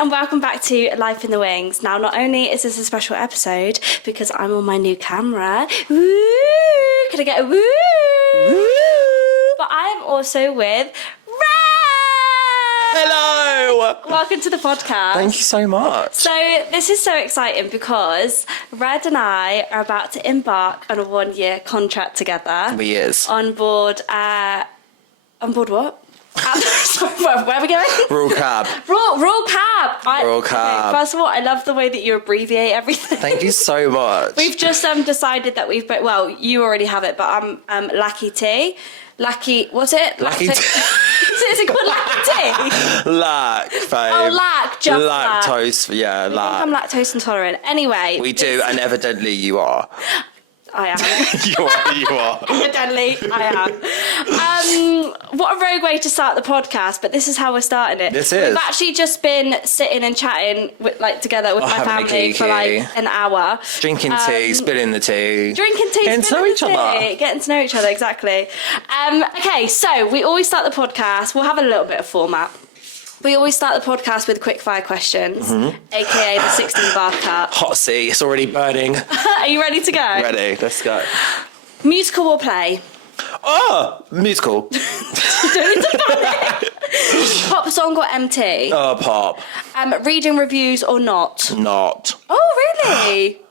and welcome back to Life in the Wings. Now, not only is this a special episode because I'm on my new camera, woo, can I get a woo? Woo. But I am also with Red! Hello! Welcome to the podcast. Thank you so much. So, this is so exciting because Red and I are about to embark on a 1-year contract together. We is. On board what? Where are we going? Royal Cab. Royal Cab. Royal Cab. Okay, first of all, I love the way that you abbreviate everything. Thank you so much. We've just decided that you already have it, but I'm Lucky Tea. Lucky, what's it? Lucky Tea. Is it called Lucky Tea? Lack, babe. Oh, lack, just lactose, yeah, lack. I'm lactose intolerant. Anyway. We do, and evidently you are. I am. you are. Evidently, I am. What a rogue way to start the podcast, but this is how we're starting it. This is. We've actually just been sitting and chatting together with my family for an hour. Drinking tea, spilling the tea. Drinking tea, getting to know each other. Getting to know each other, exactly. Okay, so we always start the podcast. We'll have a little bit of format. We always start the podcast with quick fire questions, aka the 16-bar cut. Hot seat, it's already burning. Are you ready to go? Ready, let's go. Musical or play? Oh, musical. Don't need to panic. Pop song or MT? Oh, pop. Reading reviews or not? Not. Oh, really?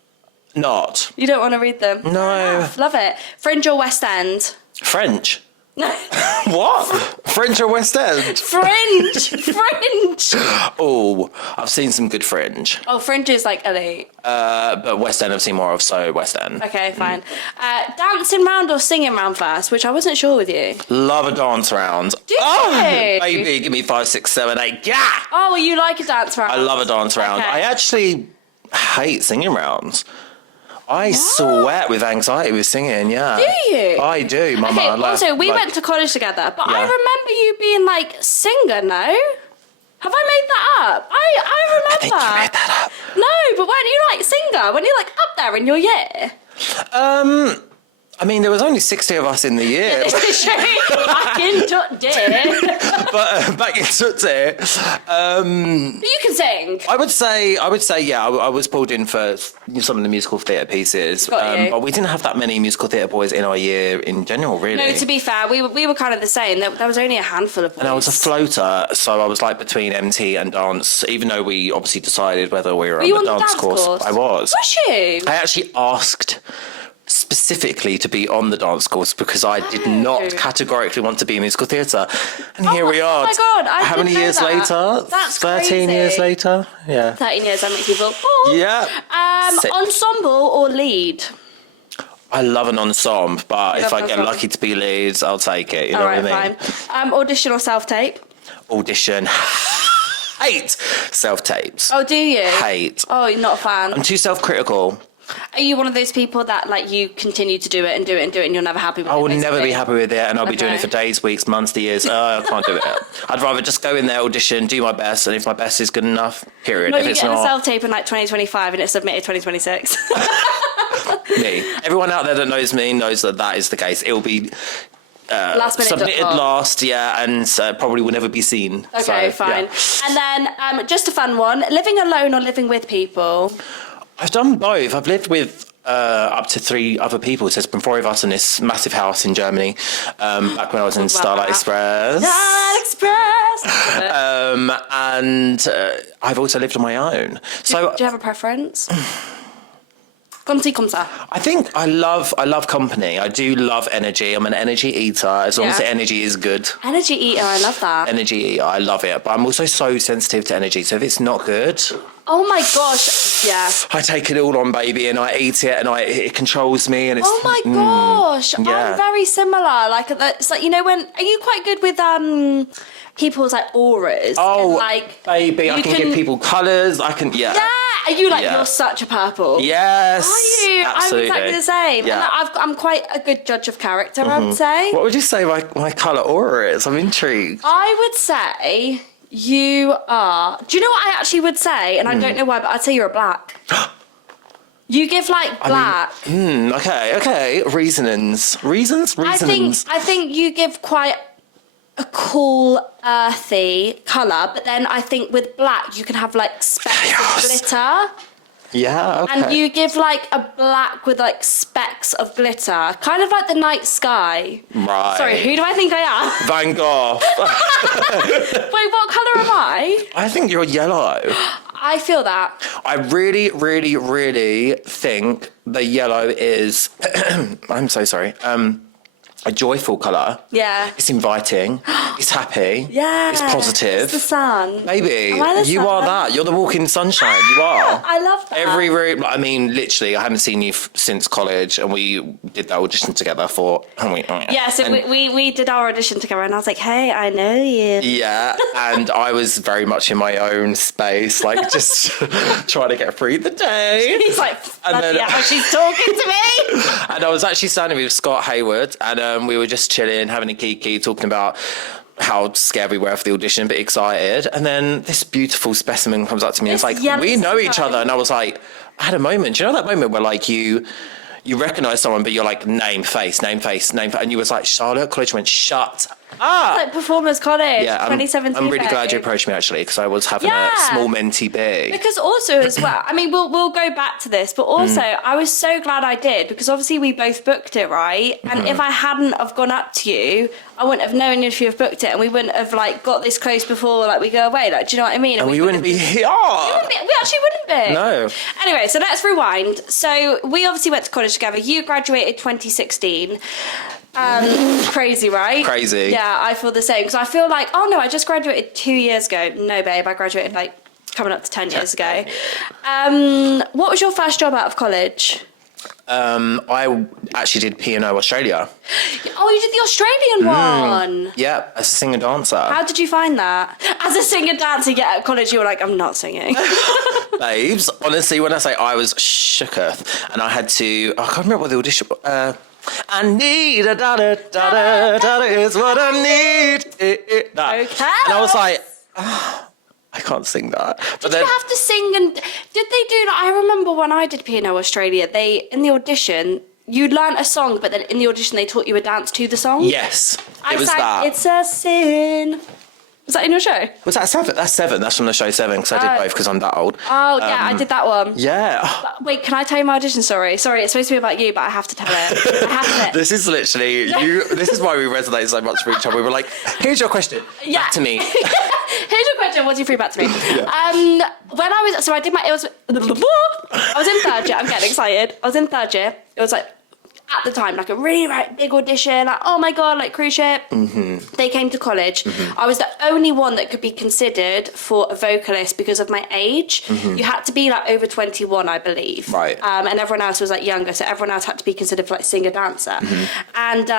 Not. You don't want to read them? No. Love it. Fringe or West End? French. What? Fringe or West End? Fringe! Oh, I've seen some good Fringe. Oh, Fringe is like elite. But West End I've seen more of, so West End. Okay, fine. Dancing round or singing round first, which I wasn't sure with you. Love a dance round. Do you? Baby, give me 5, 6, 7, 8. Yeah! Oh, well, you like a dance round. I love a dance round. Okay. I actually hate singing rounds. I sweat with anxiety with singing, yeah. Do you? I do, Mama. Okay, also, we went to college together, but I remember you being, like, singer, no? Have I made that up? I remember. I think you made that up. No, but weren't you, like, singer? When you, like, up there in your year? I mean, there was only 60 of us in the year. Back in Tutty. But back in Tutty. But you can sing. I would say, yeah, I was pulled in for some of the musical theatre pieces. But we didn't have that many musical theatre boys in our year in general, really. No, to be fair, we were kind of the same. There was only a handful of boys. And I was a floater, so I was like between MT and dance, even though we obviously decided whether we were on the dance course. I was. Was you? I actually asked specifically to be on the dance course because I did not categorically want to be in musical theatre. And here we are. Oh my God, how many years later? That's 13 crazy. years later? Yeah. 13 years, that makes you feel old. Yeah. Ensemble or lead? I love an ensemble, but if I get lucky to be leads, I'll take it. You know what I mean? Fine. Audition or self-tape? Audition. Hate self-tapes. Oh, do you? Hate. Oh, you're not a fan? I'm too self-critical. Are you one of those people that, like, you continue to do it and do it and do it and you're never happy with it? I will never be happy with it, and I'll be doing it for days, weeks, months, years. I can't do it. I'd rather just go in there, audition, do my best, and if my best is good enough, period. No, if you it's get not, a self-tape in, like, 2025 and it's submitted 2026. me. Everyone out there that knows me knows that is the case. It will be submitted last, yeah, and probably will never be seen. Okay, so, fine. Yeah. And then, just a fun one, living alone or living with people? I've done both. I've lived with up to 3 other people. So there's been 4 of us in this massive house in Germany. Back when I was in Starlight Express. Starlight Express. And I've also lived on my own. Do you have a preference? Comme ça. I think I love company. I do love energy. I'm an energy eater, as long as the energy is good. Energy eater, I love that. Energy eater, I love it. But I'm also so sensitive to energy. So if it's not good... Oh my gosh, yeah. I take it all on, baby, and I eat it, and it controls me. And it's, oh my gosh, yeah. I'm very similar. Like, it's like, you know, are you quite good with people's like auras? Oh, and, like, baby, I can give people colours. I can, Yeah, are you like, you're such a purple? Yes. Are you? Absolutely. I'm exactly the same. Yeah. And I'm quite a good judge of character, I would say. What would you say my colour aura is? I'm intrigued. I would say you are... Do you know what I actually would say? And I don't know why, but I'd say you're a black. You give like black. Okay. Reasons. I think you give quite a cool, earthy colour. But then I think with black, you can have like specks of glitter. Yeah, okay. And you give like a black with like specks of glitter, kind of like the night sky. Right. Sorry, who do I think I am? Van Gogh. Wait, what colour am I? I think you're yellow. I feel that. I really, really, really think the yellow is, I'm so sorry, a joyful colour. Yeah. It's inviting. It's happy. Yeah. It's positive. It's the sun. Maybe. Am I the You sun? are that. You're the walking sunshine. You are. I love that. Every room, I mean, literally, I haven't seen you since college, and we did the audition together for, haven't we? Yeah, so we did our audition together, and I was like, hey, I know you. Yeah, and I was very much in my own space, like just trying to get through the day. He's like, And then- yeah, she's talking to me. And I was actually standing with Scott Hayward, and we were just chilling, having a kiki, talking about how scared we were for the audition, but excited. And then this beautiful specimen comes up to me and it's like, we know each other. And I was like, I had a moment. Do you know that moment where like you recognise someone, but you're like, name, face, name, face, name, face. And you was like, Charlotte? College went, shut up. Like Performers College, Yeah, 2017. I'm really glad you approached me, actually, because I was having a small mentee bee. Because also as well, I mean, we'll go back to this, but also I was so glad I did, because obviously we both booked it, right? And if I hadn't have gone up to you, I wouldn't have known if you have booked it, and we wouldn't have like got this close before like we go away. Like, do you know what I mean? And we wouldn't be here. We actually wouldn't be. No. Anyway, so let's rewind. So we obviously went to college together. You graduated 2016. Crazy, right? Crazy. Yeah, I feel the same, because I feel like, oh no, I just graduated 2 years ago. No, babe, I graduated like coming up to 10 years ago. What was your first job out of college? I actually did P&O Australia. Oh, you did the Australian one. Yeah, as a singer-dancer. How did you find that? As a singer-dancer, yeah, at college you were like, I'm not singing. Babes, honestly, when I say I was shooketh, and I had to, I can't remember what the audition was. I need a da-da is what I need. That. Okay. And I was like, I can't sing that. But Did you have to sing, and did they do that? I remember when I did P&O Australia, in the audition, you learnt a song, but then in the audition they taught you a dance to the song. Yes, it was sang, that. It's a sin. Was that in your show? Was that 7? That's 7. That's from the show 7, because I did both, because I'm that old. Oh, yeah, I did that one. Yeah. Wait, can I tell you my audition story? Sorry, it's supposed to be about you, but I have to tell it. I have to. This is literally, this is why we resonate so much with each other. We were like, here's your question. Yeah. Back to me. Here's your question. What's your free back to me? Yeah. When I was, so I did my, I was in third year. I'm getting excited. I was in third year. It was like, at the time, like a really big audition, like, oh my God, like cruise ship. Mm-hmm. They came to college. Mm-hmm. I was the only one that could be considered for a vocalist because of my age. Mm-hmm. You had to be like over 21, I believe. Right. And everyone else was like younger, so everyone else had to be considered for like singer-dancer. Mm-hmm. And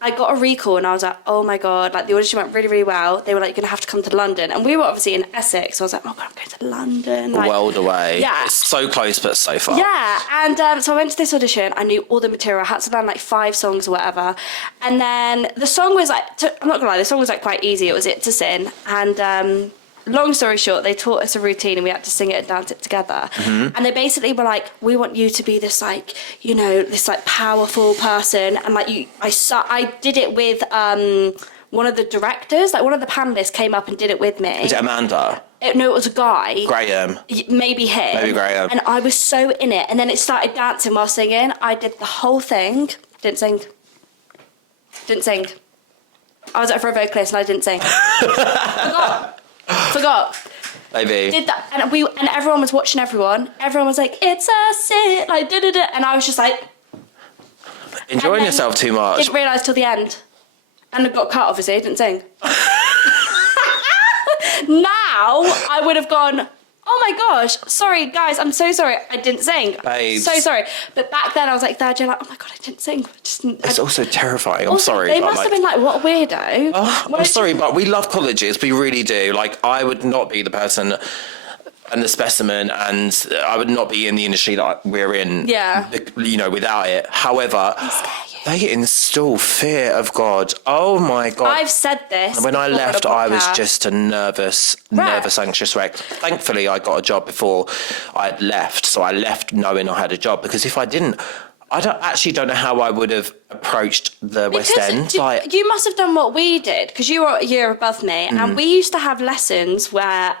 I got a recall and I was like, oh my God, like the audition went really, really well. They were like, you're going to have to come to London. And we were obviously in Essex, so I was like, oh God, I'm going to London. Like, a world away. Yeah. It's so close, but so far. Yeah, and so I went to this audition. I knew all the material. I had to learn like 5 songs or whatever. And then the song was like, I'm not gonna lie, the song was like quite easy. It was It to Sin. And long story short, they taught us a routine and we had to sing it and dance it together. Mm-hmm. And they basically were like, we want you to be this like, you know, this like powerful person. And like I did it with one of the directors, like one of the panelists came up and did it with me. Was it Amanda? No, it was a guy. Graham. Maybe him. Maybe Graham. And I was so in it. And then it started dancing while singing. I did the whole thing. Didn't sing. I was up for a vocalist and I didn't sing. Forgot. Maybe. Did that. And everyone was watching everyone. Everyone was like, it's a sin. Like, da-da-da. And I was just like... Enjoying yourself too much. Didn't realise till the end. And I got cut, obviously. I didn't sing. Now, I would have gone, oh my gosh, sorry, guys, I'm so sorry, I didn't sing. Babes. So sorry. But back then, I was like, third year, like, oh my God, I didn't sing. It's also terrifying. I'm also, sorry. They but must have been like, what a weirdo. I'm sorry, but we love colleges. We really do. Like, I would not be the person and the specimen, and I would not be in the industry that we're in, you know, without it. However, they instill fear of God. Oh my God. I've said this. When I left, I was just a nervous, anxious wreck. Thankfully, I got a job before I had left. So I left knowing I had a job, because if I didn't, I don't know how I would have approached the West End. You must have done what we did, because you were a year above me, and we used to have lessons where,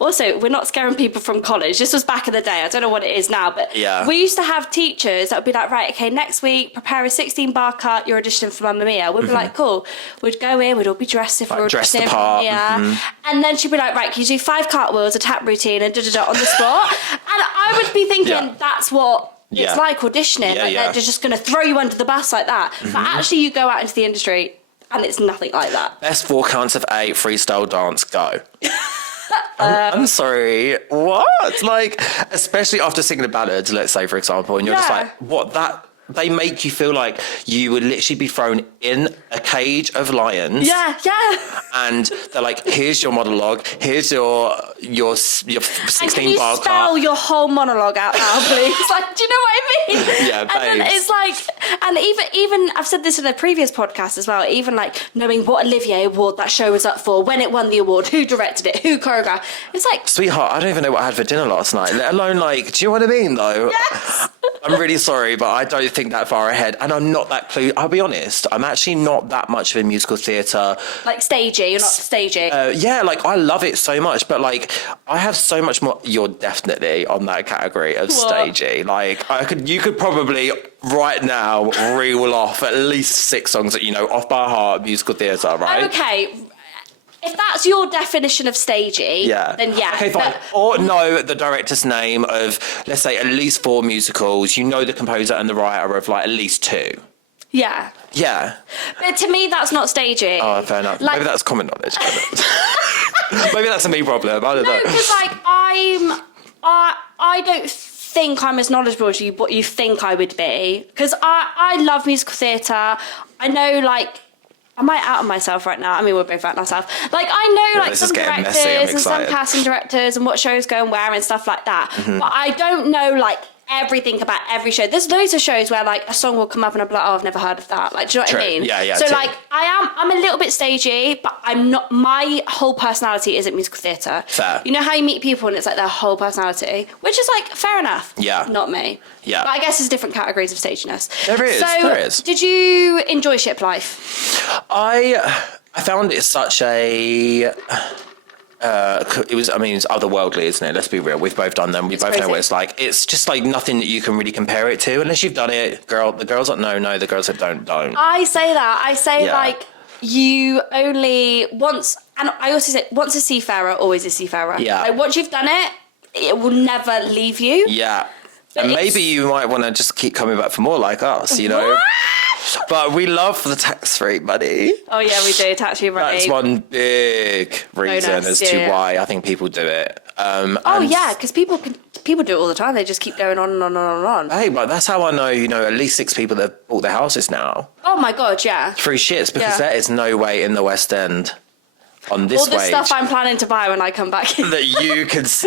also, we're not scaring people from college. This was back in the day. I don't know what it is now, but we used to have teachers that would be like, right, okay, next week, prepare a 16-bar cut, you're auditioning for Mamma Mia. We'd be like, cool. We'd go in, we'd all be dressed if we were dressed the auditioning for part. Mamma Mia. And then she'd be like, right, can you do 5 cartwheels, a tap routine, and da-da-da on the spot? And I would be thinking, that's what it's like auditioning. They're just going to throw you under the bus like that. But actually, you go out into the industry, and it's nothing like that. Best 4 counts of 8 freestyle dance, go. I'm sorry, what? Like, especially after singing a ballad, let's say, for example, and you're just like, what, that... They make you feel like you would literally be thrown in a cage of lions. Yeah. And they're like, here's your monologue, here's your 16 bar cut. And can you spell your whole monologue out now, please? Like, do you know what I mean? Yeah, babes. And then it's like, and even I've said this in a previous podcast as well, even like knowing what Olivier Award that show was up for, when it won the award, who directed it, who choreographed. It's like... Sweetheart, I don't even know what I had for dinner last night, let alone like, do you know what I mean though? Yes! I'm really sorry, but I don't think that far ahead, and I'm not that clue. I'll be honest, I'm actually not that much of a musical theatre. Like stagey, you're not stagey. Yeah, like I love it so much, but like I have so much more. You're definitely on that category of stagey. Like you could probably right now reel off at least 6 songs that you know off by heart, musical theatre, right? Okay. If that's your definition of stagey, then yeah. Okay, fine. Or know the director's name of, let's say, at least 4 musicals. You know the composer and the writer of, like, at least 2. Yeah. Yeah. But to me, that's not stagey. Oh, fair enough. Like, maybe that's common knowledge. Maybe that's a me problem. I don't know. No, because, like, I don't think I'm as knowledgeable as what you think I would be. Because I love musical theatre. I know, like... I might out myself right now. I mean, we're both out ourselves. Like, I know, like, some directors and some casting directors and what shows go and where and stuff like that. But I don't know, like, everything about every show. There's loads of shows where, like, a song will come up and I'll be like, oh, I've never heard of that. Like, do you know what I mean? Yeah. So, like, I'm a little bit stagey, but I'm not... My whole personality isn't musical theatre. Fair. You know how you meet people and it's, like, their whole personality? Which is, like, fair enough. Yeah. Not me. Yeah. But I guess there's different categories of staginess. There is. Did you enjoy Ship Life? I found it such a... it's otherworldly, isn't it? Let's be real. We've both done them. We both know what it's like. It's just like nothing that you can really compare it to unless you've done it. The girls that know. The girls that don't. I say that. I say like you only once, and I also say once a seafarer, always a seafarer. Yeah. Like once you've done it, it will never leave you. Yeah. And maybe you might want to just keep coming back for more like us, you know? What? But we love the tax-free money. Oh, yeah, we do. Tax-free money. That's one big reason as to why I think people do it. Because people do it all the time. They just keep going on and on and on and on. Hey, but that's how I know, at least 6 people that have bought their houses now. Oh, my God, yeah. Through shits, because there is no way in the West End on this all the wage stuff I'm planning to buy when I come back that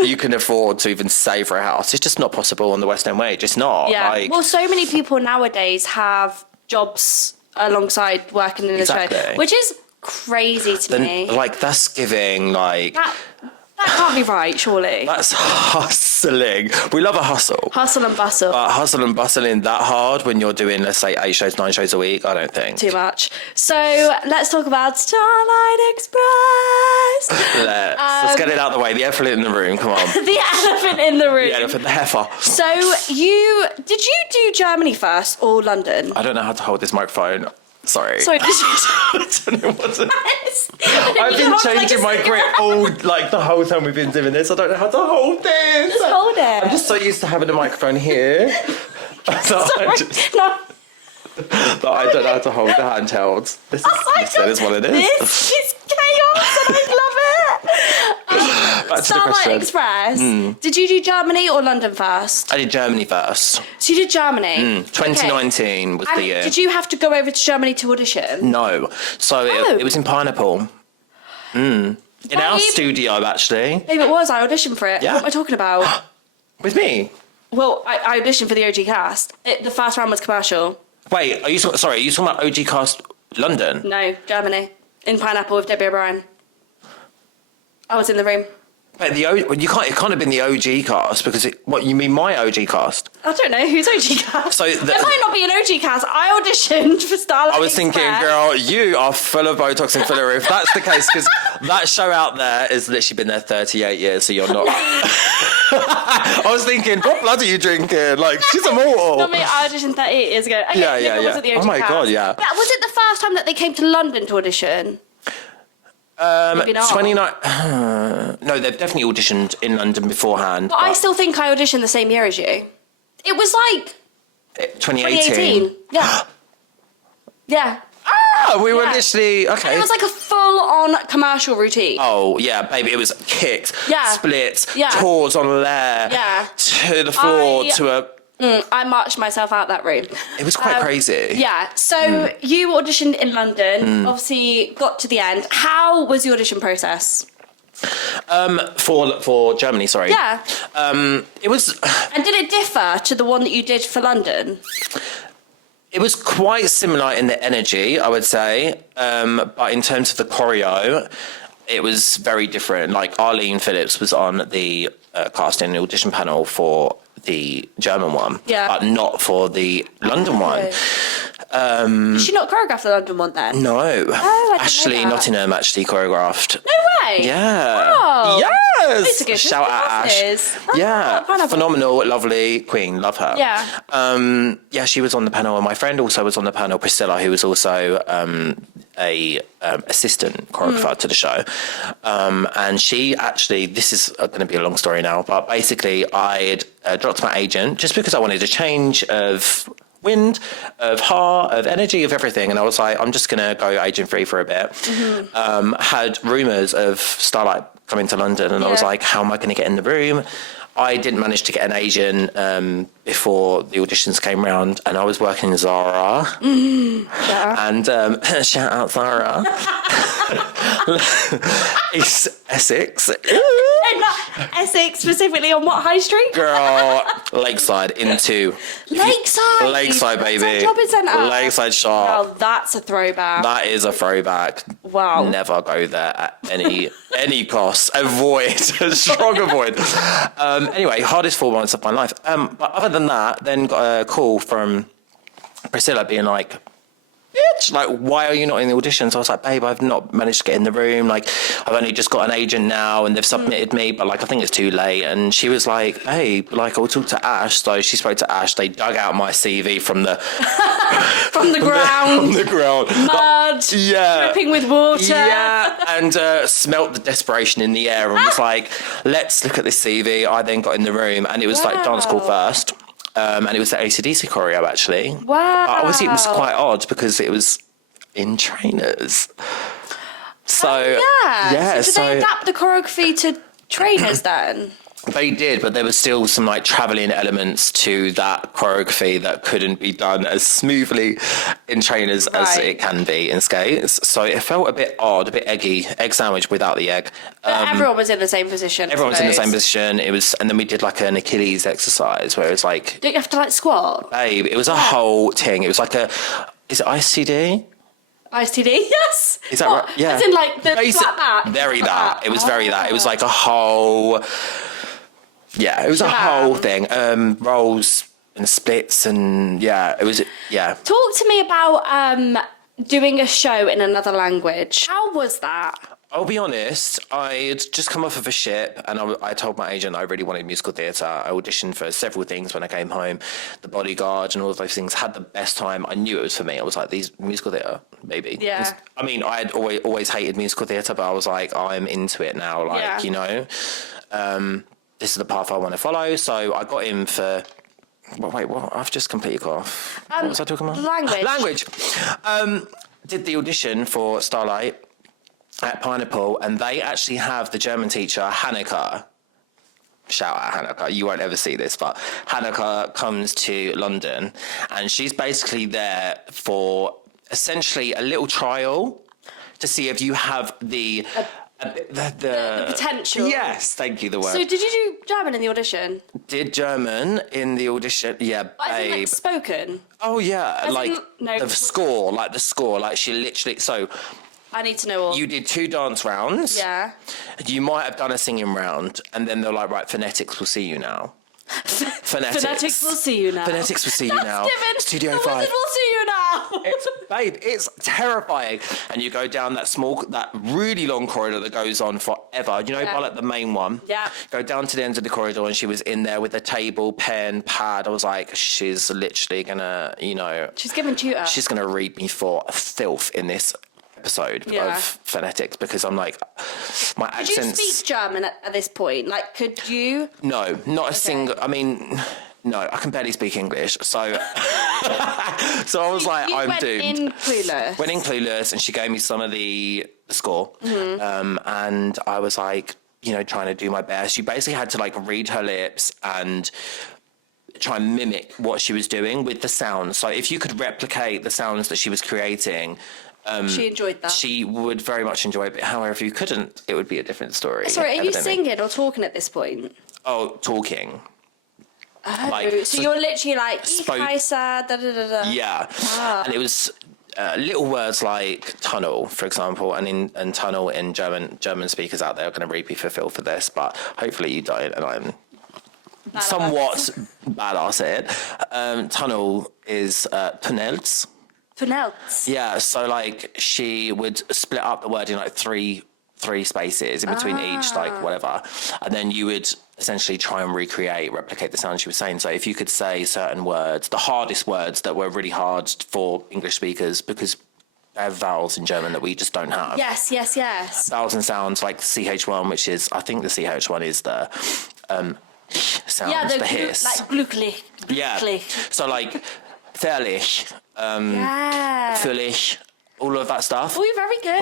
you can afford to even save for a house. It's just not possible on the West End wage. It's not. Yeah. Well, so many people nowadays have jobs alongside working in the show, which is crazy to me. Like that's giving like that can't be right, surely. That's hustling. We love a hustle. Hustle and bustle. But hustle and bustling that hard when you're doing, let's say, 8 shows, 9 shows a week, I don't think. Too much. So let's talk about Starlight Express. Let's get it out of the way. The elephant in the room, come on. The elephant in the room. The elephant, the heifer. So did you do Germany first or London? I don't know how to hold this microphone. Sorry. Did you? I don't know what to... I've been changing my grip the whole time we've been doing this. I don't know how to hold this. Just hold it. I'm just so used to having a microphone here. I don't know how to hold the handheld. This is what it is. This is chaos and I love it. Back to Starlight the Express. Did you do Germany or London first? I did Germany first. So you did Germany? 2019 was the year. Did you have to go over to Germany to audition? No. So it was in Pineapple. In our studio, actually. Maybe it was. I auditioned for it. Yeah. What am I talking about? With me? Well, I auditioned for the OG cast. The first round was commercial. Wait, are you talking about OG cast London? No, Germany. In Pineapple with Debbie O'Brien. I was in the room. But you can't. It can't have been the OG cast because what you mean? My OG cast? I don't know who's OG cast. So there might not be an OG cast. I auditioned for Starlight. I was thinking, girl, you are full of Botox and filler. If that's the case, because that show out there has literally been there 38 years, so you're not. I was thinking, what blood are you drinking? Like, she's immortal. Not me. I auditioned 38 years ago. Okay, Yeah. Wasn't the OG Oh my cast. god, yeah. But was it the first time that they came to London to audition? Maybe not. 29. No, they've definitely auditioned in London beforehand. But I still think I auditioned the same year as you. It was like 2018. Yeah. Yeah. We were literally okay. And it was like a full-on commercial routine. Oh yeah, baby! It was kicks, splits, tours on there, to the floor, I marched myself out that room. It was quite crazy. Yeah. So you auditioned in London. Obviously, got to the end. How was the audition process? For Germany, sorry. Yeah. It was. And did it differ to the one that you did for London? It was quite similar in the energy, I would say, but in terms of the choreo, it was very different. Like Arlene Phillips was on the casting and audition panel for the German one, but not for the London one. Did she not choreograph the London one then? No. Oh, Ashley Nottingham actually choreographed. No way. Yeah. Oh. Yes. Good. Shout out Ash. Yeah. Phenomenal, lovely queen. Love her. Yeah. Yeah, she was on the panel, and my friend also was on the panel, Priscilla, who was also a assistant choreographer to the show. And she actually, this is going to be a long story now, but basically I'd dropped my agent just because I wanted a change of wind, of heart, of energy, of everything. And I was like, I'm just going to go agent free for a bit. Had rumours of Starlight coming to London, and I was like, how am I going to get in the room? I didn't manage to get an agent before the auditions came round, and I was working in Zara. And shout out Zara. It's Essex. Essex, specifically on what high street? Girl, Lakeside into... Lakeside, baby. Shopping centre. Lakeside shop. Wow, that's a throwback. That is a throwback. Wow. Never go there at any cost. Avoid. Strong avoid. Anyway, hardest 4 months of my life. But other than that, then got a call from Priscilla being like, bitch, like, why are you not in the auditions? I was like, babe, I've not managed to get in the room. Like, I've only just got an agent now and they've submitted me, but like, I think it's too late. And she was like, hey, like, I'll talk to Ash. So she spoke to Ash. They dug out my CV from the... from the ground. From the ground. Mud. Dripping with water. Yeah. And smelt the desperation in the air and was like, let's look at this CV. I then got in the room and it was like dance call first. And it was the AC/DC choreo, actually. Wow. But obviously, it was quite odd because it was in trainers. So, So did they adapt the choreography to trainers then? They did, but there was still some like travelling elements to that choreography that couldn't be done as smoothly in trainers as it can be in skates. So it felt a bit odd, a bit eggy, egg sandwich without the egg. But everyone was in the same position. Everyone was in the same position. It was, and then we did like an Achilles exercise where it was like, don't you have to like squat? Babe, it was a whole thing. It was like is it ICD? ISTD, yes. Is that right? Yeah. As in like the flat back. Very that. It was very that. It was like a whole... Yeah, it was a whole thing. Rolls and splits and it was, Talk to me about doing a show in another language. How was that? I'll be honest, I'd just come off of a ship and I told my agent I really wanted musical theatre. I auditioned for several things when I came home, The Bodyguard and all of those things, had the best time. I knew it was for me. I was like, these musical theatre, maybe. Yeah. I mean, I had always hated musical theatre, but I was like, I'm into it now, like, you know. This is the path I want to follow. So I got in for... Wait, what? I've just completely got off. What was I talking about? Language. Did the audition for Starlight at Pineapple, and they actually have the German teacher, Hanneke. Shout out Hanneke. You won't ever see this, but Hanneke comes to London, and she's basically there for essentially a little trial to see if you have the potential. Yes, thank you, the word. So did you do German in the audition? Did German in the audition, yeah, But as in, babe. like, spoken? Oh, yeah, As like in, no, the score, like she literally, so I need to know all. You did 2 dance rounds. Yeah. You might have done a singing round, and then they're like, right, phonetics will see you now. Phonetics will see you now. Phonetics will see you now. Studio 5. The wizard will see you now. Babe, it's terrifying. And you go down that really long corridor that goes on forever. You know, by like the main one. Yeah. Go down to the end of the corridor, and she was in there with a table, pen, pad. I was like, she's literally gonna, She's giving tutor. She's gonna read me for filth in this episode of phonetics, because I'm like, my accents. Did you speak German at this point? Like, could you? No, not a single. I mean, no, I can barely speak English, so so I was like, I'm doomed. Went in clueless, and she gave me some of the score, and I was like, trying to do my best. You basically had to like read her lips and try and mimic what she was doing with the sounds. So if you could replicate the sounds that she was creating. She enjoyed that. She would very much enjoy it, but however, if you couldn't, it would be a different story. Sorry, are you singing or talking at this point? Oh, talking. Oh, so you're literally like, Kaisa, da da da da. Yeah. And it was little words like tunnel, for example, and tunnel in German speakers out there are going to read me for filth for this, but hopefully you don't, and I'm somewhat badass at it. Tunnel is tunnels. Tunnels. Yeah, so like she would split up the word in like three spaces in between each, like whatever, and then you would essentially try and replicate the sound she was saying. So if you could say certain words, the hardest words that were really hard for English speakers, because they have vowels in German that we just don't have. Yes. Vowels and sounds like the CH1, which is, I think the CH1 is the sound, the hiss. Like glücklich. Yeah. So like Fährlich, Füllig, all of that stuff. Oh, you're very good.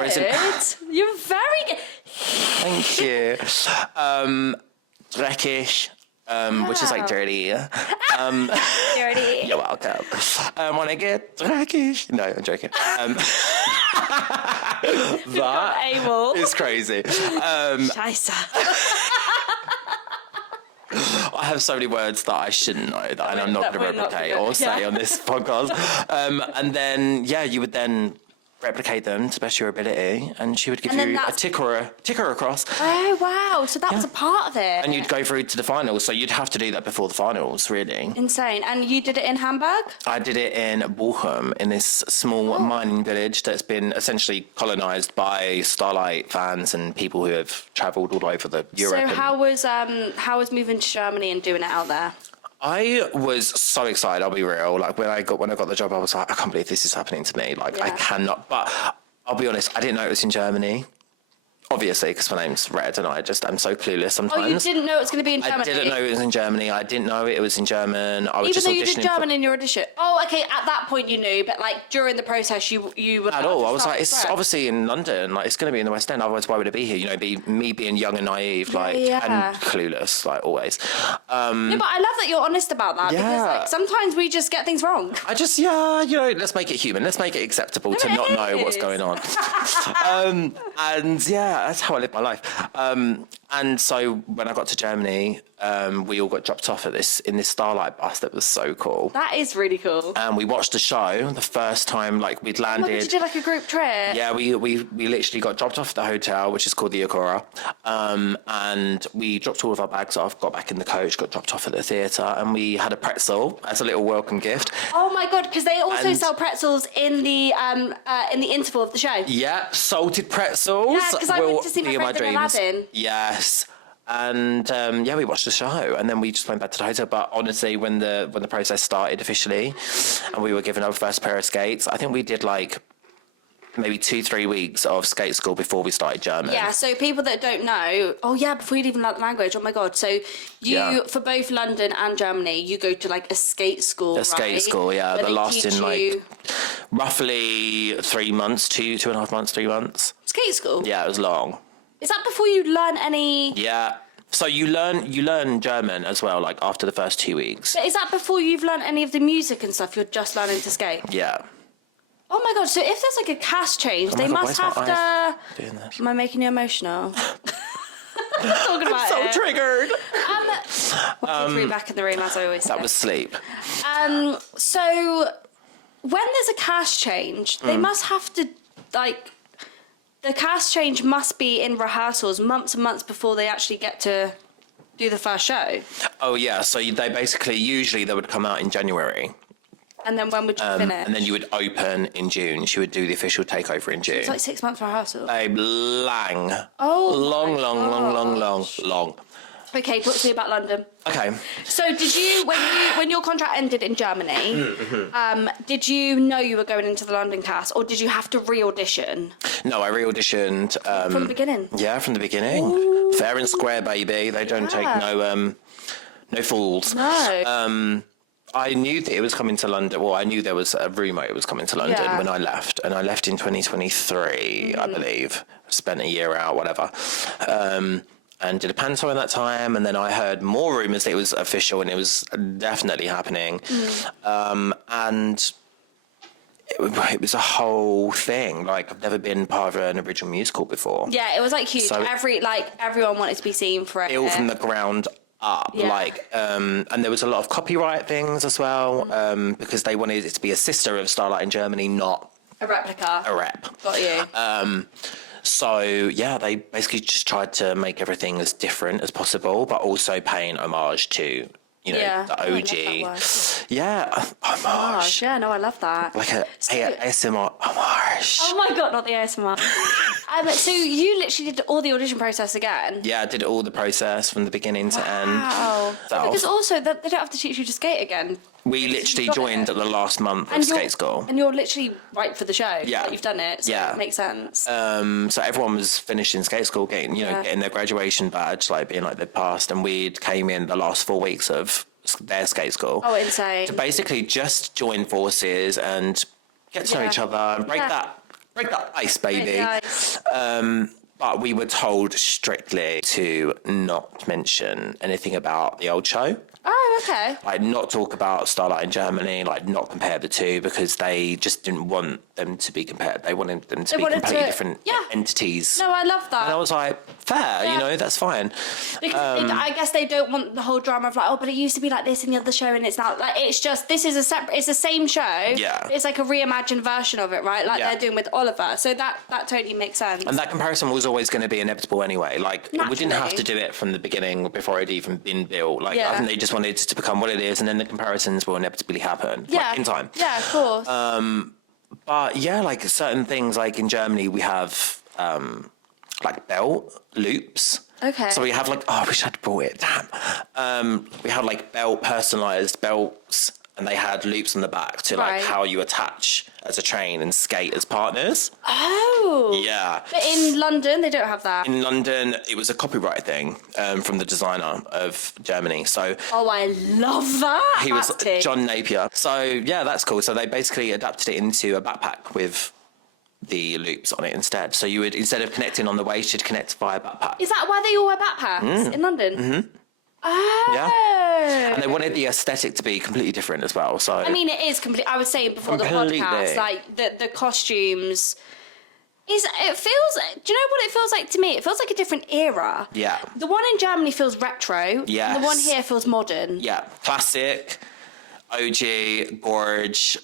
You're very good. Thank you. Dreckig, which is like dirty. Dirty. You're welcome. When I get dreckig. No, I'm joking. That is crazy. Scheiße. I have so many words that I shouldn't know and I'm not going to replicate or say on this podcast. And then, you would then replicate them to the best of your ability, and she would give you a ticker across. Oh, wow. So that was a part of it. And you'd go through to the finals, so you'd have to do that before the finals, really. Insane. And you did it in Hamburg? I did it in Bochum, in this small mining village that's been essentially colonised by Starlight fans and people who have travelled all over the Europe. So how was moving to Germany and doing it out there? I was so excited, I'll be real. Like when I got the job, I was like, I can't believe this is happening to me. Like I cannot, but I'll be honest, I didn't know it was in Germany. Obviously, because my name's Red and I'm so clueless sometimes. Oh, you didn't know it was going to be in Germany? I didn't know it was in Germany. I didn't know it was in German. I was Even just though you did German for... in your audition? Oh, okay, at that point you knew, but like during the process you were... At all. I was like, it's obviously in London, like it's going to be in the West End, otherwise why would it be here? You know, me being young and naive, and clueless, like always. Yeah, but I love that you're honest about that, because like, sometimes we just get things wrong. I just, let's make it human. Let's make it acceptable to not know what's going on. And that's how I live my life. And so when I got to Germany, we all got dropped off in this Starlight bus that was so cool. That is really cool. And we watched the show the first time, like we'd landed. Oh my God, you did like a group trip? Yeah, we literally got dropped off at the hotel, which is called the Agora. And we dropped all of our bags off, got back in the coach, got dropped off at the theatre, and we had a pretzel as a little welcome gift. Oh my God, because they also sell pretzels in the interval of the show. Yeah, salted pretzels. Yeah, because I went to see my friend in Aladdin. Yes. And we watched the show, and then we just went back to the hotel. But honestly, when the process started officially, and we were given our first pair of skates, I think we did like maybe 2-3 weeks of skate school before we started German. Yeah, so people that don't know, before you'd even learn the language, oh my God. So for both London and Germany, you go to like a skate school, skate school, yeah, that lasts in like roughly 3 months, 2.5 months, 3 months. Skate school? Yeah, it was long. Is that before you learn any... Yeah. So you learn German as well, like after the first 2 weeks. But is that before you've learned any of the music and stuff? You're just learning to skate? Yeah. Oh my God, so if there's like a cast change, they must have to... Am I making you emotional? I'm so triggered. Walking through back in the room, as I always say. That was sleep. So when there's a cast change, they must have to like the cast change must be in rehearsals months and months before they actually get to do the first show. Oh yeah, so they basically usually they would come out in January. And then when would you finish? And then you would open in June. She would do the official takeover in June. It's like 6 months rehearsal. Lang. Oh, Long. Okay, talk to me about London. Okay. So did you when your contract ended in Germany, did you know you were going into the London cast, or did you have to re-audition? No, I re-auditioned. From the beginning? Yeah, from the beginning. Ooh. Fair and square, baby. They don't take no fools. No. I knew that it was coming to London. Well, I knew there was a rumour it was coming to London when I left. And I left in 2023, I believe. Spent a year out, whatever. And did a panto in that time. And then I heard more rumours that it was official and it was definitely happening. And it was a whole thing. Like, I've never been part of an original musical before. Yeah, it was like huge. So Everyone wanted to be seen for it. Built from the ground up, and there was a lot of copyright things as well, because they wanted it to be a sister of Starlight in Germany, not a replica. A rep. Got you. So yeah, they basically just tried to make everything as different as possible, but also paying homage to the OG. Yeah, homage. Yeah, no, I love that. Like a ASMR homage. Oh my god, not the ASMR. So you literally did all the audition process again? Yeah, I did all the process from the beginning to end. Wow. Because also, they don't have to teach you to skate again. We literally joined at the last month of skate school. And you're literally right for the show. Yeah. Like, you've done it, so it makes sense. So everyone was finishing skate school, getting their graduation badge, like being like they'd passed, and we came in the last 4 weeks of their skate school. Oh, insane. To basically just join forces and get to know each other and break that ice, baby. But we were told strictly to not mention anything about the old show. Oh, okay. Like, not talk about Starlight in Germany, like, not compare the two, because they just didn't want them to be compared. They wanted them to be completely different entities. No, I love that. And I was like, fair, that's fine. Because I guess they don't want the whole drama of like, oh, but it used to be like this in the other show, and it's not like, it's just, this is it's the same show. Yeah. It's like a reimagined version of it, right? Like they're doing with Oliver. So that totally makes sense. And that comparison was always going to be inevitable anyway. Like, we didn't have to do it from the beginning before it even been built. Like, I think they just wanted it to become what it is, and then the comparisons will inevitably happen in time. Yeah, of course. But yeah, like certain things, like in Germany, we have like belt loops. Okay. So we have like, I wish I'd brought it. Damn. We had like personalized belts, and they had loops on the back to like how you attach as a train and skate as partners. Oh. Yeah. But in London, they don't have that. In London, it was a copyright thing from the designer of Germany. So. Oh, I love that. He was John Napier. So yeah, that's cool. So they basically adapted it into a backpack with the loops on it instead. So you would, instead of connecting on the waist, you'd connect via backpack. Is that why they all wear backpacks in London? Mm-hmm. Oh. Yeah. And they wanted the aesthetic to be completely different as well. So I mean, it is completely. I was saying before the podcast, like the costumes. It feels. Do you know what it feels like to me? It feels like a different era. Yeah. The one in Germany feels retro. Yes. And the one here feels modern. Yeah. Classic, OG, gorge.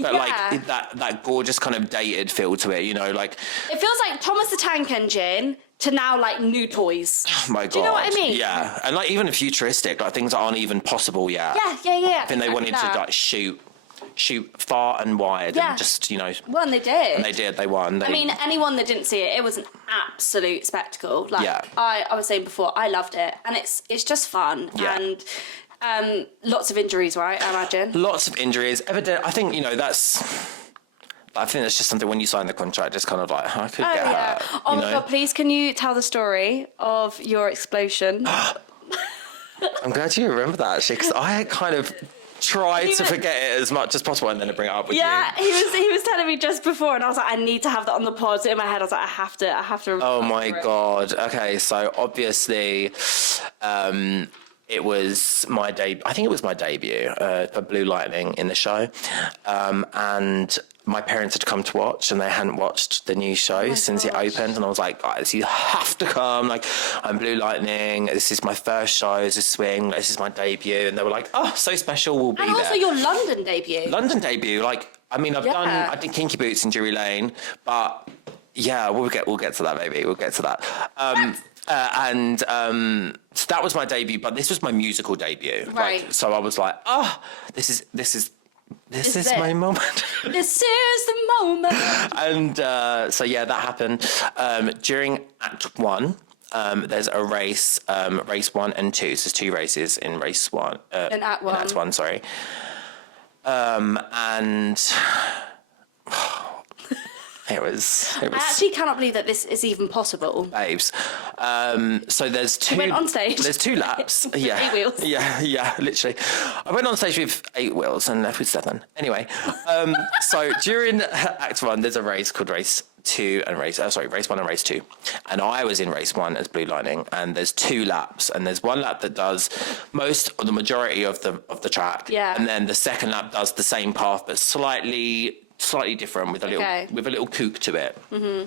But like that gorgeous kind of dated feel to it, like it feels like Thomas the Tank Engine to now like new toys. Oh my god! Do you know what I mean? Yeah, and like even futuristic, like things that aren't even possible yet. Yeah. I think they wanted to like shoot far and wide and just Well, and they did. And they did. They won. I mean, anyone that didn't see it, it was an absolute spectacle. Like I was saying before, I loved it, and it's just fun and lots of injuries, right? I imagine. Lots of injuries. I think that's just something when you sign the contract, it's kind of like, I could get hurt. Oh my god, please can you tell the story of your explosion? I'm glad you remember that, actually, because I kind of tried to forget it as much as possible and then bring it up with you. Yeah, he was telling me just before, and I was like, I need to have that on the pod. So in my head, I was like, I have to. Oh my god. Okay, so obviously, it was my debut. I think it was my debut for Blue Lightning in the show, and my parents had come to watch, and they hadn't watched the new show since it opened, and I was like, guys, you have to come. Like, I'm Blue Lightning. This is my first show as a swing. This is my debut, and they were like, oh, so special. We'll be there. And also your London debut. London debut. Like, I mean, I did Kinky Boots in Drury Lane, but Yeah, we'll get to that, maybe. We'll get to that. So that was my debut, but this was my musical debut. Right. Like, so I was like, oh, this is my moment. This is the moment. And so yeah, that happened. During Act 1, there's a race, race 1 and 2. So there's 2 races in race 1. In Act 1. In Act 1, sorry. And it was. I actually cannot believe that this is even possible. Babes. So there's 2. You went on stage. There's 2 laps. Yeah. 8 wheels. Yeah, literally. I went on stage with 8 wheels and left with 7. Anyway, so during Act 1, there's a race called Race 2 and race 1 and race 2. And I was in race 1 as Blue Lining, and there's 2 laps, and there's 1 lap that does most or the majority of the track. Yeah. And then the second lap does the same path but slightly different with a little kook to it. Mm-hmm.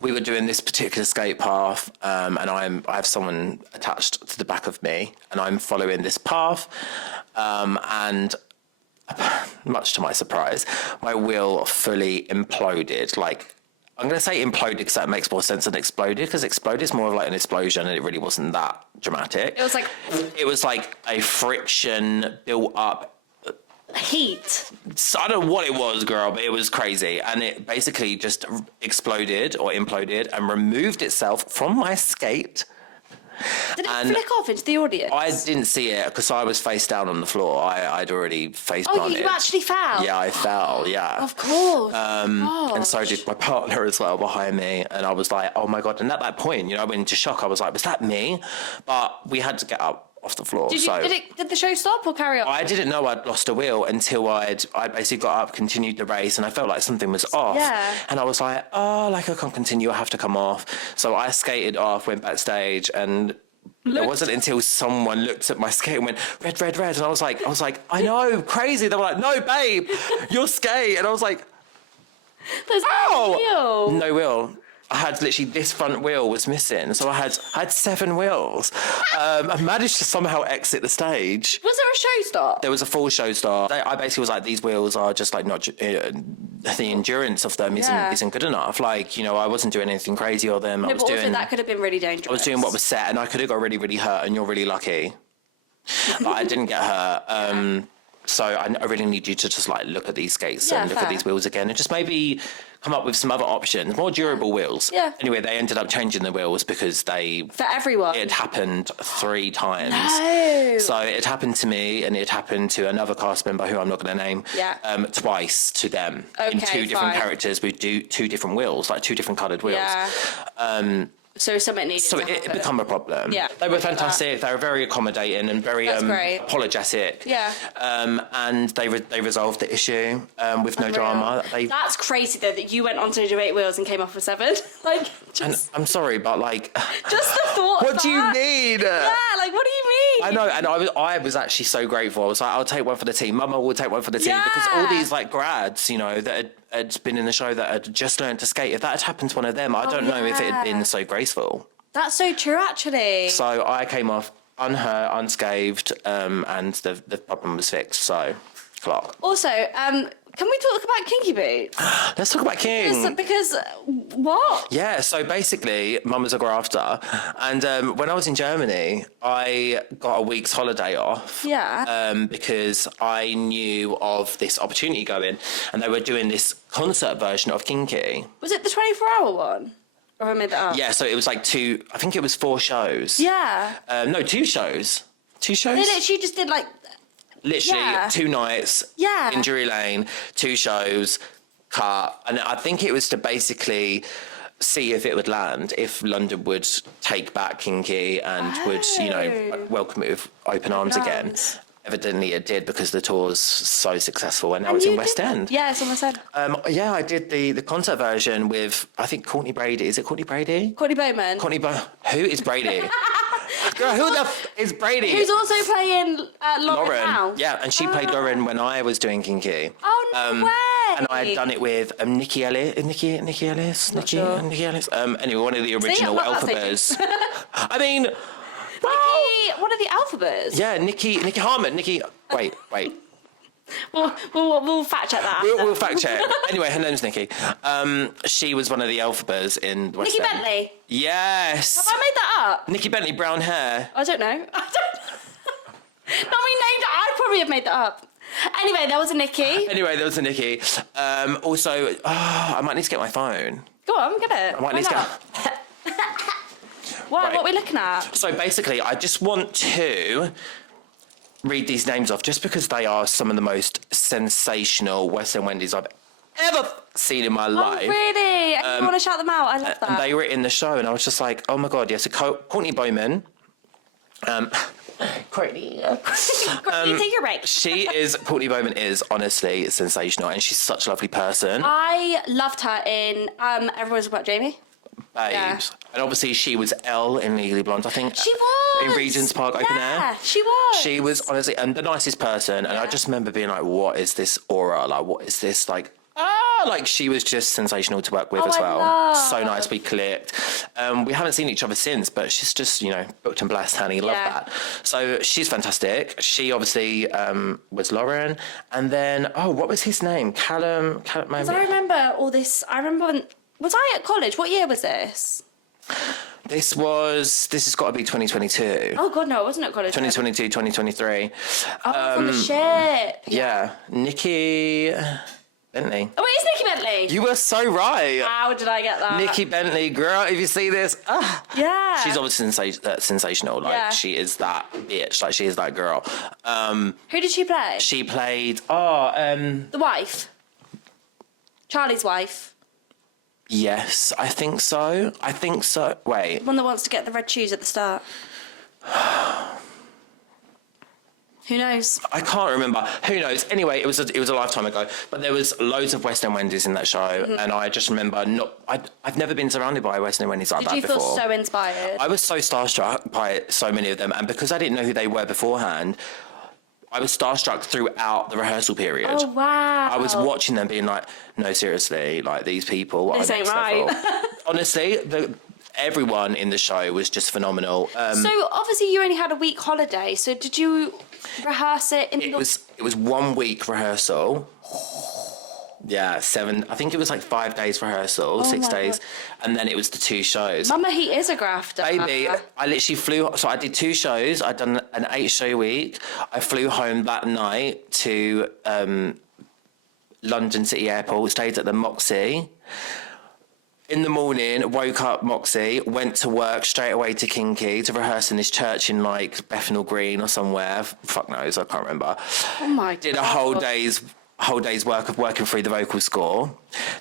We were doing this particular skate path, and I have someone attached to the back of me, and I'm following this path, and much to my surprise, my wheel fully imploded. Like, I'm going to say imploded because that makes more sense than exploded, because exploded is more of like an explosion, and it really wasn't that dramatic. It was like a friction built up. Heat. So I don't know what it was, girl, but it was crazy. And it basically just exploded or imploded and removed itself from my skate. Did it flick off into the audience? I didn't see it because I was face down on the floor. I'd already face planted. Oh, you actually fell? Yeah, I fell, yeah. Of course. And so did my partner as well behind me. And I was like, oh my God. And at that point, you know, I went into shock. I was like, was that me? But we had to get up off the floor. Did the show stop or carry on? I didn't know I'd lost a wheel until I basically got up, continued the race, and I felt like something was off. Yeah. And I was like, oh, like I can't continue, I have to come off. So I skated off, went backstage, and it wasn't until someone looked at my skate and went, red, red, red. And I was like, I know, crazy. They were like, no, babe, your skate. And I was like, there's no wheel. No wheel. I had literally this front wheel was missing, so I had 7 wheels. I managed to somehow exit the stage. Was there a show start? There was a full show start. I basically was like, these wheels are just like not the endurance of them isn't good enough. Like, you know, I wasn't doing anything crazy on them. No, but also that could have been really dangerous. I was doing what was set, and I could have got really, really hurt. And you're really lucky, but I didn't get hurt. So I really need you to just like look at these skates and look at these wheels again, and just maybe come up with some other options, more durable wheels. Yeah. Anyway, they ended up changing the wheels because for everyone. It had happened 3 times. No. So it had happened to me, and it happened to another cast member who I'm not going to name. Yeah. Twice to them in Okay, 2 different fine. characters with 2 different wheels, like 2 different coloured wheels. Yeah. So something needed So to it happen. became a problem. Yeah, They were fantastic. They were very accommodating and very great. apologetic. Yeah. And they resolved the issue with no drama. That's crazy though that you went on stage with 8 wheels and came off with 7. Like, And I'm sorry, but like, just the thought. what do you mean? Yeah, like what do you mean? I know, and I was actually so grateful. I was like, I'll take one for the team. Mama will take one for the team, Yeah. because all these like grads, you know, that had been in the show that had just learned to skate. If that had happened to one of them, I don't know if it had been so graceful. That's so true, actually. So I came off unhurt, unscathed, and the problem was fixed. So, Clark. Also, can we talk about Kinky Boots? Let's talk about King. Because what? Yeah, so basically, Mum was a grafter, and when I was in Germany, I got a week's holiday off. Yeah. Because I knew of this opportunity going, and they were doing this concert version of Kinky. Was it the 24-hour one? Or have I made that up? Yeah, so it was like 2. I think it was 4 shows. Yeah. No, 2 shows. 2 shows. They literally just did like. Literally Yeah. 2 nights. Yeah. In Drury Lane, 2 shows, cut, and I think it was to basically see if it would land, if London would take back Kinky and would, you know, welcome it with open arms again. Evidently it did, because the tour's so successful, and now it's in West End. Yeah, it's on West End. Yeah, I did the concert version with, I think, Courtney Brady. Is it Courtney Brady? Courtney Bowman. Who is Brady? Girl, who the is Brady? Who's also playing Lauren now. Yeah, and she played Lauren when I was doing Kinky. Oh, no way. And I had done it with Nikki Ellis. Nikki Ellis? Nikki Ellis? Anyway, one of the original I'm not that alphabets. I mean... What are the alphabets? Yeah, Nikki Harmon. Wait. We'll fact check that. We'll fact check. Anyway, her name's Nikki. She was one of the Alphabas in West Nikki End. Bentley. Yes. Have I made that up? Nikki Bentley, brown hair. I don't know. I probably have made that up. Anyway, there was a Nikki. Also, I might need to get my phone. Go on, get it. I might need to get... What? Right. What are we looking at? So basically, I just want to read these names off just because they are some of the most sensational West End Wendy's I've ever seen in my life. Oh, really? And you want to shout them out? I love that. And they were in the show, and I was just like, oh my God, yes. So Courtney Bowman. Courtney. You take your break. Courtney Bowman is honestly sensational, and she's such a lovely person. I loved her in Everyone's About Jamie. Babes. Yeah. And obviously she was Elle in Legally Blonde, I think. She was. In Regent's Park Open Air. Yeah, she was. She was honestly, and the nicest person. And I just remember being like, what is this aura? Like, what is this? Like, like she was just sensational to work with as well. So nice, we clicked. We haven't seen each other since, but she's just, booked and blessed, honey. Love that. So she's fantastic. She obviously was Lauren. And then, what was his name? Callum. Because I remember all this. I remember when. Was I at college? What year was this? This has got to be 2022. Oh, God, no, I wasn't at college. 2022, 2023. Oh, on the ship. Yeah. Nikki Bentley. Oh, it is Nikki Bentley. You were so right. How did I get that? Nikki Bentley, girl, if you see this. Yeah. She's obviously sensational. Like, she is that bitch. Like, she is that girl. Who did she play? She played, the wife. Charlie's wife. Yes, I think so. Wait. The one that wants to get the red shoes at the start. Who knows? I can't remember. Who knows? Anyway, it was a lifetime ago. But there was loads of West End Wendy's in that show, and I just remember I've never been surrounded by West End Wendy's like that before. Did you feel so inspired? I was so starstruck by so many of them, and because I didn't know who they were beforehand, I was starstruck throughout the rehearsal period. Oh, wow. I was watching them being like, no, seriously, like these people This are ain't next right. level. Honestly, everyone in the show was just phenomenal. So obviously you only had a week holiday. So did you rehearse it? It was 1 week rehearsal. Yeah, 7. I think it was like 5 days rehearsal, 6 days, and then it was the 2 shows. Mama, he is a grafter. Baby, I literally flew. So I did 2 shows. I'd done an 8-show week. I flew home that night to London City Airport. Stayed at the Moxie. In the morning, woke up Moxie, went to work straight away to Kinky to rehearse in this church in like Bethnal Green or somewhere. Fuck knows, I can't remember. Oh my God. Did a whole day's work of working through the vocal score.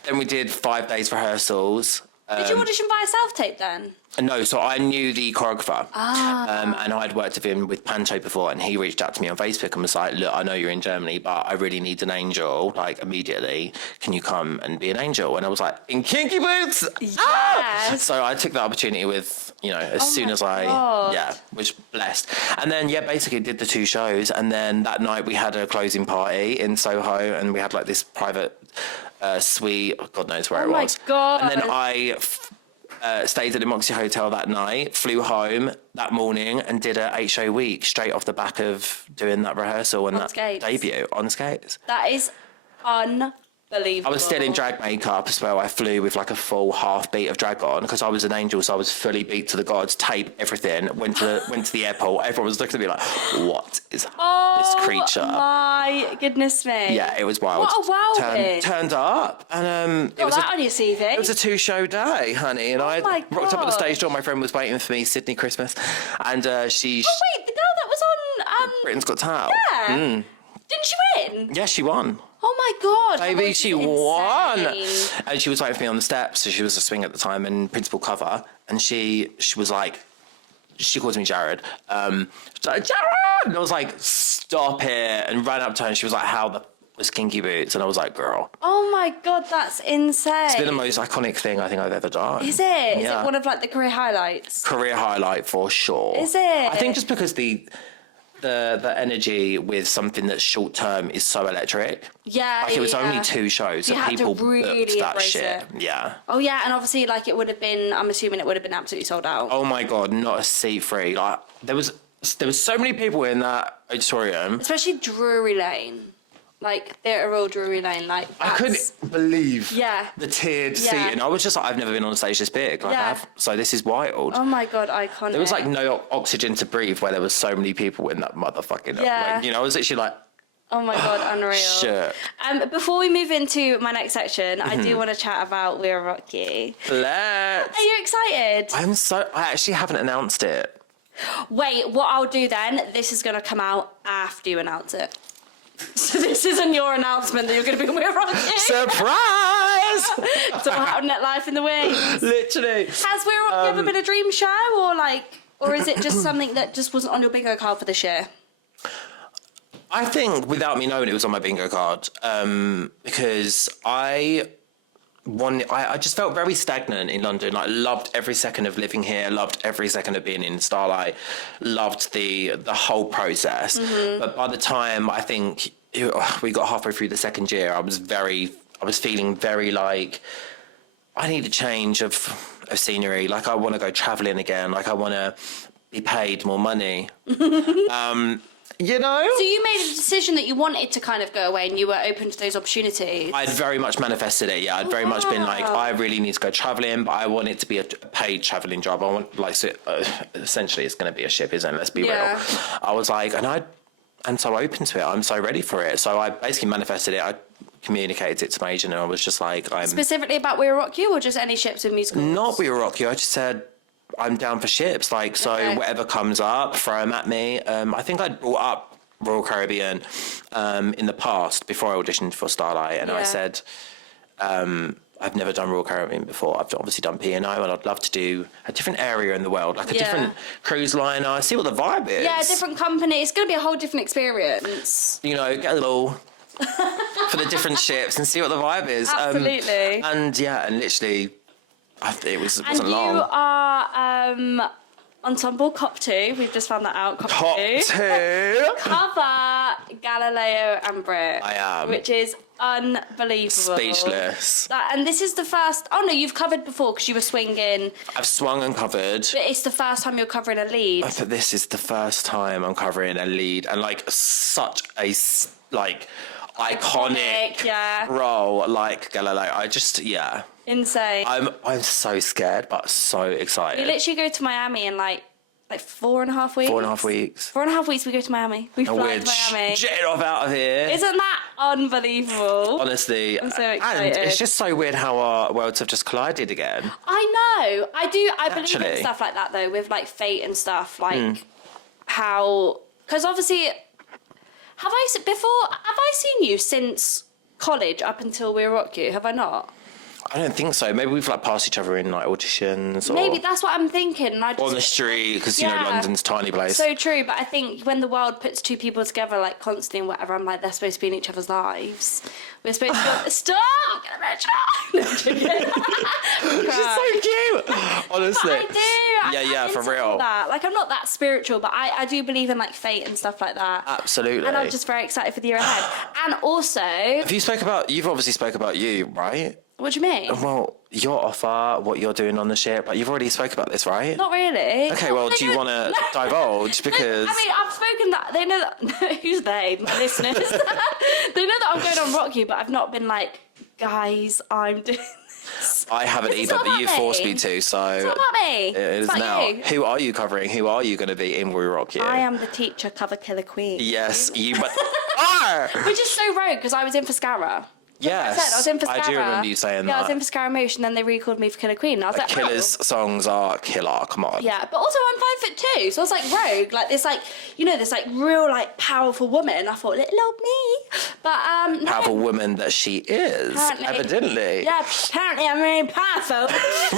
Then we did 5 days rehearsals. Did you audition via self-tape then? No, so I knew the choreographer. And I'd worked with him with Panto before, and he reached out to me on Facebook and was like, look, I know you're in Germany, but I really need an angel, like immediately. Can you come and be an angel? And I was like, in kinky boots? Yes. So I took the opportunity with, as soon as I was blessed. And then, basically did the 2 shows. And then that night we had a closing party in Soho, and we had like this private suite, God knows where it was. Oh my God. And then I stayed at the Moxie Hotel that night, flew home that morning, and did a 8-show week straight off the back of doing that rehearsal and debut on skates. That is unbelievable. I was still in drag makeup as well. I flew with like a full half beat of drag on because I was an angel, so I was fully beat to the gods, tape, everything. Went to the airport. Everyone was looking at me like, "What is this creature?" My goodness me! Yeah, it was wild. What a wow! Turned up, and got that on your CV. It was a 2-show day, honey, and I rocked up at the stage door. My friend was waiting for me, Sydney Christmas, and she. Oh wait, the girl that was on Britain's Got Talent. Yeah. Didn't she win? Yeah, she won. Oh my God. Baby, she won. And she was waiting for me on the steps. So she was a swing at the time and principal cover. And she was like, she calls me Jared. She's like, Jared! And I was like, stop it. And ran up to her and she was like, how the was Kinky Boots? And I was like, girl. Oh my God, that's insane. It's been the most iconic thing I think I've ever done. Is it? Is it one of like the career highlights? Career highlight for sure. Is it? I think just because the energy with something that's short term is so electric. Yeah, like it was only 2 shows, so people really booked that shit. It. Yeah. Oh yeah, and obviously, like it would have been. I'm assuming it would have been absolutely sold out. Oh my God, not a seat free. Like there was so many people in that auditorium, especially Drury Lane. like Theatre Royal Drury Lane. Like I couldn't believe the tiered seating. I was just like, I've never been on a stage this big. Like I have, so this is wild. Oh my God, iconic. There was like no oxygen to breathe where there was so many people in that motherfucking. Like, you know, I was literally like. Oh my God, unreal. Shit. Before we move into my next section, I do want to chat about We'll Rock You. Let's. Are you excited? I actually haven't announced it. Wait, what I'll do then, this is going to come out after you announce it. So this isn't your announcement that you're going to be on We'll Rock You. Surprise! It's all happening at Life in the Wings. Literally. Has We'll Rock You ever been a dream show, or is it just something that just wasn't on your bingo card for this year? I think without me knowing it was on my bingo card, because I just felt very stagnant in London. I loved every second of living here, loved every second of being in Starlight, loved the whole process. But by the time I think we got halfway through the second year, I was feeling very like I need a change of scenery. Like I want to go travelling again. Like I want to be paid more money. You know? So you made a decision that you wanted to kind of go away and you were open to those opportunities? I'd very much manifested it, yeah. I'd very much been like, I really need to go travelling, but I want it to be a paid travelling job. I want, like, so, essentially it's going to be a ship, isn't it? Let's be real. I was like, I'm so open to it. I'm so ready for it. So I basically manifested it. I communicated it to my agent and I was just like, Specifically about We'll Rock You or just any ships with musicals? Not We'll Rock You. I just said, I'm down for ships, like, so whatever comes up, throw them at me. I think I'd brought up Royal Caribbean in the past before I auditioned for Starlight, and I said, I've never done Royal Caribbean before. I've obviously done P&O, and I'd love to do a different area in the world, like a different cruise liner, see what the vibe is. Yeah, a different company. It's going to be a whole different experience. You know, get a little for the different ships and see what the vibe is. Absolutely. And literally, it wasn't long. And you are Ensemble Cop 2. We've just found that out. Cop 2. Cover Galileo and Brit. I am. Which is unbelievable. Speechless. And this is the first... Oh, no, you've covered before because you were swinging. I've swung and covered. But it's the first time you're covering a lead. But this is the first time I'm covering a lead. And, like, such a, like... iconic role like Galileo. I just insane. I'm so scared but so excited. You literally go to Miami in like 4.5 weeks. 4.5 weeks. 4.5 weeks we go to Miami. We fly to Miami. Jetting off out of here. Isn't that unbelievable? Honestly. I'm so excited. And it's just so weird how our worlds have just collided again. I know. I believe in stuff like that though, with like fate and stuff, like how, because obviously have I seen you since college up until We'll Rock You? Have I not? I don't think so. Maybe we've like passed each other in like auditions. Or maybe that's what I'm thinking. And on the street, because you know London's a tiny place. So true, but I think when the world puts two people together like constantly and whatever, I'm like, they're supposed to be in each other's lives. We're supposed to stop. No, I'm joking. She's so cute. Honestly, but I do. Yeah, for real. That. Like, I'm not that spiritual, but I do believe in like fate and stuff like that. Absolutely. And I'm just very excited for the year ahead. And also, you've obviously spoke about you, right? What do you mean? Well, your offer, what you're doing on the ship, but you've already spoke about this, right? Not really. Okay, well, do you want to divulge? Because I mean, I've spoken that they know that. Who's they? My listeners. They know that I'm going on Rock You, but I've not been like, guys, I'm doing this. I haven't either, but you forced me to, so it's not about me. It is now. You. Who are you covering? Who are you going to be in We'll Rock You? I am the teacher, cover Killer Queen. Yes, you are. Which is so rogue because I was in for Scara. Yes, I was in for Scara. I do remember you saying that. Yeah, I was in for Scara Motion, then they recalled me for Killer Queen. And I was like, Killer's songs are killer. Come on. Yeah, but also I'm 5'2", so I was like rogue, like this, like this, like real, like powerful woman. I thought little old me, but powerful woman that she is, evidently. Yeah, apparently I'm really powerful.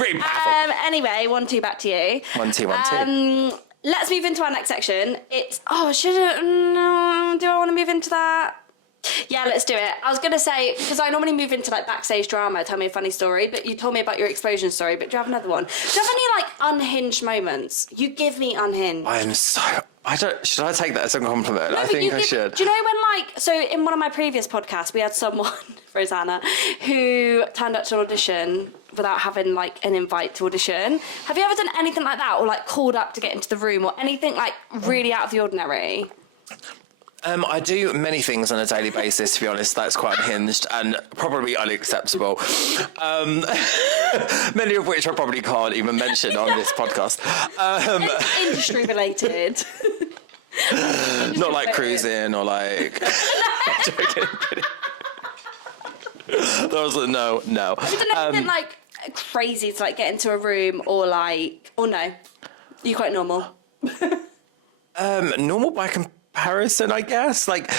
Really powerful. Anyway, 1-2 back to you. 1-2. Let's move into our next section. It's do I want to move into that? Yeah, let's do it. I was going to say, because I normally move into like backstage drama, tell me a funny story, but you told me about your explosion story, but do you have another one? Do you have any like unhinged moments? You give me unhinged. Should I take that as a compliment? No, I think I should. Do you know when so in one of my previous podcasts, we had someone, Rosanna, who turned up to an audition without having like an invite to audition. Have you ever done anything like that or like called up to get into the room or anything like really out of the ordinary? I do many things on a daily basis, to be honest. That's quite unhinged and probably unacceptable. Many of which I probably can't even mention on this podcast. It's industry related. Not like cruising or like... That was no. Have you done anything like crazy to like get into a room or no? You're quite normal. Normal by comparison, I guess. Like,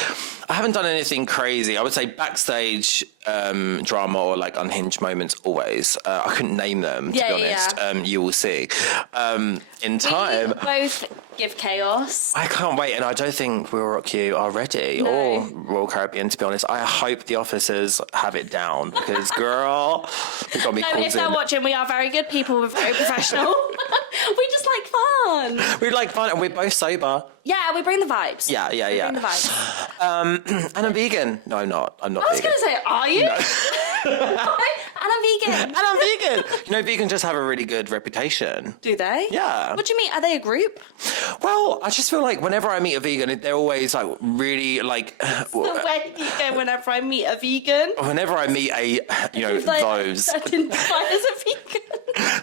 I haven't done anything crazy. I would say backstage drama or like unhinged moments always. I couldn't name them, to be honest. Yeah. You will see. In time. We both give chaos. I can't wait, and I don't think We'll Rock You are ready, No. or Royal Caribbean, to be honest. I hope the officers have it down, because, girl, we got me No, called if they're in. watching, we are very good people. We're very professional. We just like fun. We like fun, and we're both sober. Yeah, we bring the vibes. Yeah. We bring the vibes. And I'm vegan. No, I'm not. I'm not I was vegan. going to say, are you? No. And I'm vegan. And I'm vegan. You know, vegans just have a really good reputation. Do they? Yeah. What do you mean? Are they a group? Well, I just feel like whenever I meet a vegan, they're always like really like. Where do you go whenever I meet a vegan? Whenever I meet those. Identify as a vegan.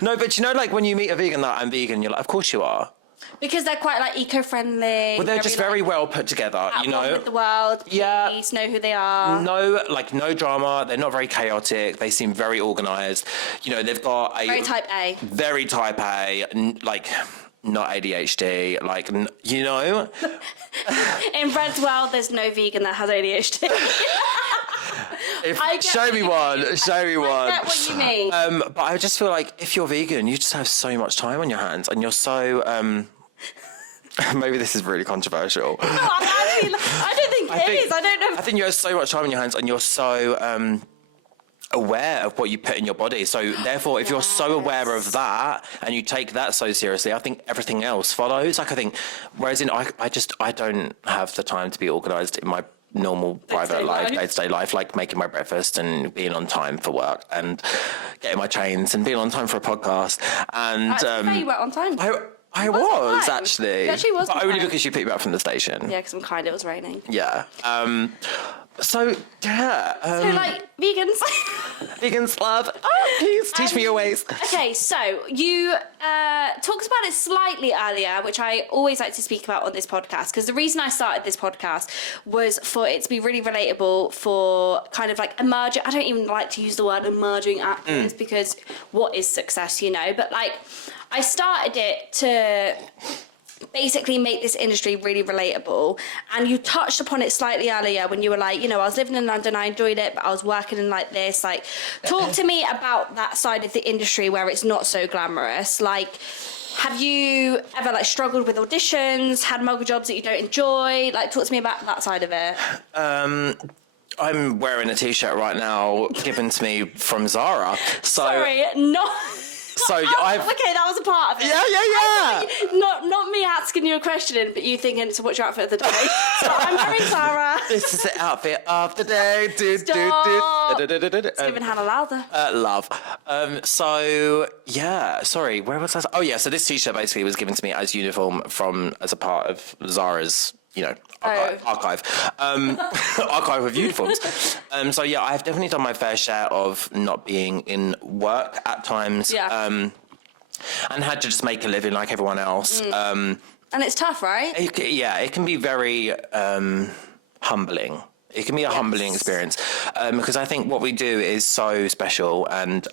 No, but you know, like when you meet a vegan, like I'm vegan, you're like, of course you are. Because they're quite like eco-friendly. Well, they're just very like, well put together, at you one know. with the world. Yeah. Please know who they are. No drama. They're not very chaotic. They seem very organised. You know, they've got a Very type A. Very type A, like not ADHD, like you know. In Red's world, there's no vegan that has ADHD. Show me one. I get what you mean. But I just feel like if you're vegan, you just have so much time on your hands, and you're so. Maybe this is really controversial. No, I don't think it is. I don't know. I think you have so much time on your hands, and you're so aware of what you put in your body. So therefore, if you're so aware of that and you take that so seriously, I think everything else follows. Like I think, whereas I don't have the time to be organised in my normal private life, day-to-day life, like making my breakfast and being on time for work and getting my trains and being on time for a podcast. And you were on time. I was actually. You actually was. But only because you picked me up from the station. Yeah, because I'm kind. It was raining. Yeah. So yeah. So like vegans. Vegans love. Oh, please teach me your ways. Okay, so you talked about it slightly earlier, which I always like to speak about on this podcast, because the reason I started this podcast was for it to be really relatable for kind of like emerging. I don't even like to use the word emerging actors because what is success, you know? But like, I started it to basically make this industry really relatable, and you touched upon it slightly earlier when you were like, you know, I was living in London, I enjoyed it, but I was working in like this. Like, talk to me about that side of the industry where it's not so glamorous. Like, have you ever like struggled with auditions, had muggle jobs that you don't enjoy? Like, talk to me about that side of it. I'm wearing a t-shirt right now given to me from Zara. So Sorry, not. So I've okay, that was a part of it. Yeah. Not me asking you a question, but you thinking, so what's your outfit of the day? So I'm wearing Zara. This is the outfit of the day. It's giving Hannah Lowther. Love. So yeah, sorry, where was I? Oh yeah, so this t-shirt basically was given to me as uniform as a part of Zara's, you know, archive of uniforms. So yeah, I've definitely done my fair share of not being in work at times. Yeah. And had to just make a living like everyone else. And it's tough, right? It can be very humbling. It can be a humbling experience because I think what we do is so special and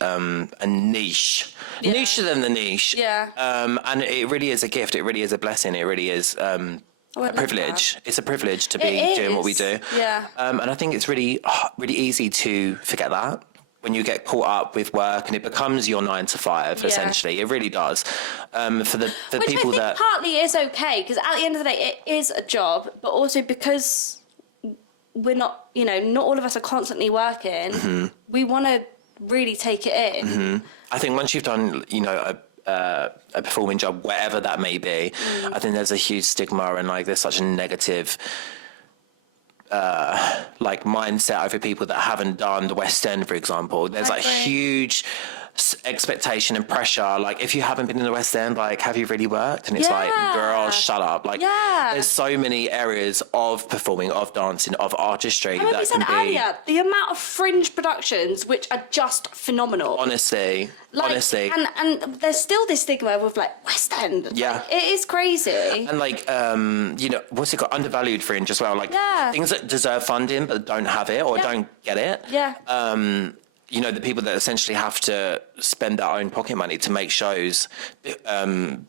niche, nicher than the niche. Yeah. And it really is a gift. It really is a blessing. It really is a privilege. It's a privilege to be doing what we do. Yeah. And I think it's really, really easy to forget that when you get caught up with work and it becomes your 9 to 5. Essentially, it really does. For Which people I think partly is okay, because at the end of the day, it is a job, but also because we're not, you know, not all of us are constantly working. We want to really take it in. I think once you've done, you know, a performing job, wherever that may be, I think there's a huge stigma and like there's such a negative like mindset over people that haven't done the West End, for example. There's like huge expectation and pressure. Like, if you haven't been in the West End, like, have you really worked? And it's like, girl, shut up. Like, there's so many areas of performing, of dancing, of artistry that can said be. Earlier, the amount of fringe productions which are just phenomenal. Honestly. And there's still this stigma with like West End. Yeah. Like, it is crazy. And like, you know, what's it called? Undervalued fringe as well. Like, things that deserve funding but don't have it or don't get it. Yeah. You know, the people that essentially have to spend their own pocket money to make shows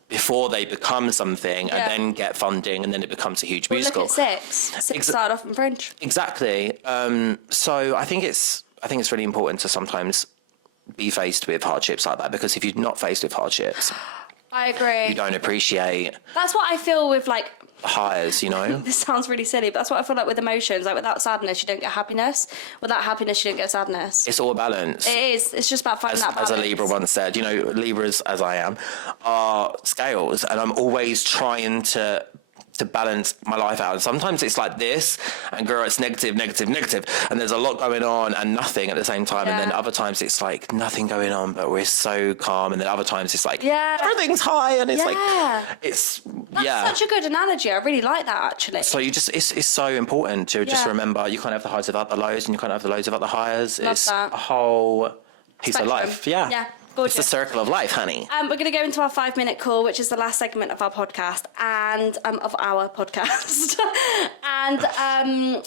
before they become something and then get funding and then it becomes a huge musical. Look at Six started off in French. Exactly. So I think it's really important to sometimes be faced with hardships like that, because if you're not faced with hardships, I agree. you don't appreciate. That's what I feel with like highs, you know. This sounds really silly, but that's what I feel like with emotions. Like, without sadness, you don't get happiness. Without happiness, you don't get sadness. It's all a balance. It is. It's just about finding that balance. As a Libra once said, you know, Libras, as I am, are scales, and I'm always trying to balance my life out. And sometimes it's like this, and girl, it's negative, and there's a lot going on and nothing at the same time. And then other times it's like nothing going on, but we're so calm. And then other times it's like everything's high, and it's like That's such a good analogy. I really like that, actually. So you just it's so important to just remember you can't have the highs without the lows, and you can't have the lows without the highs. It's a whole piece of life. Yeah. Gorgeous. It's the circle of life, honey. We're going to go into our 5-minute call, which is the last segment of our podcast and and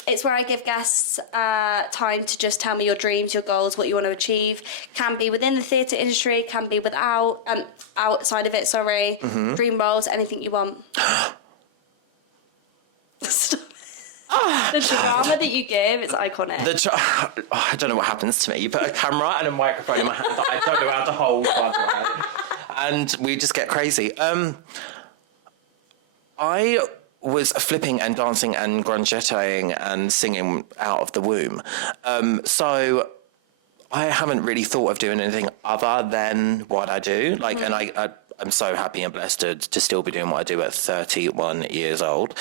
it's where I give guests time to just tell me your dreams, your goals, what you want to achieve. Can be within the theatre industry, can be without, outside of it. Sorry, dream roles, anything you want. The drama that you give, it's iconic. I don't know what happens to me. You put a camera and a microphone in my hand that I don't know how to hold, by the way. And we just get crazy. I was flipping and dancing and grungetting and singing out of the womb. So I haven't really thought of doing anything other than what I do. Like, and I'm so happy and blessed to still be doing what I do at 31 years old.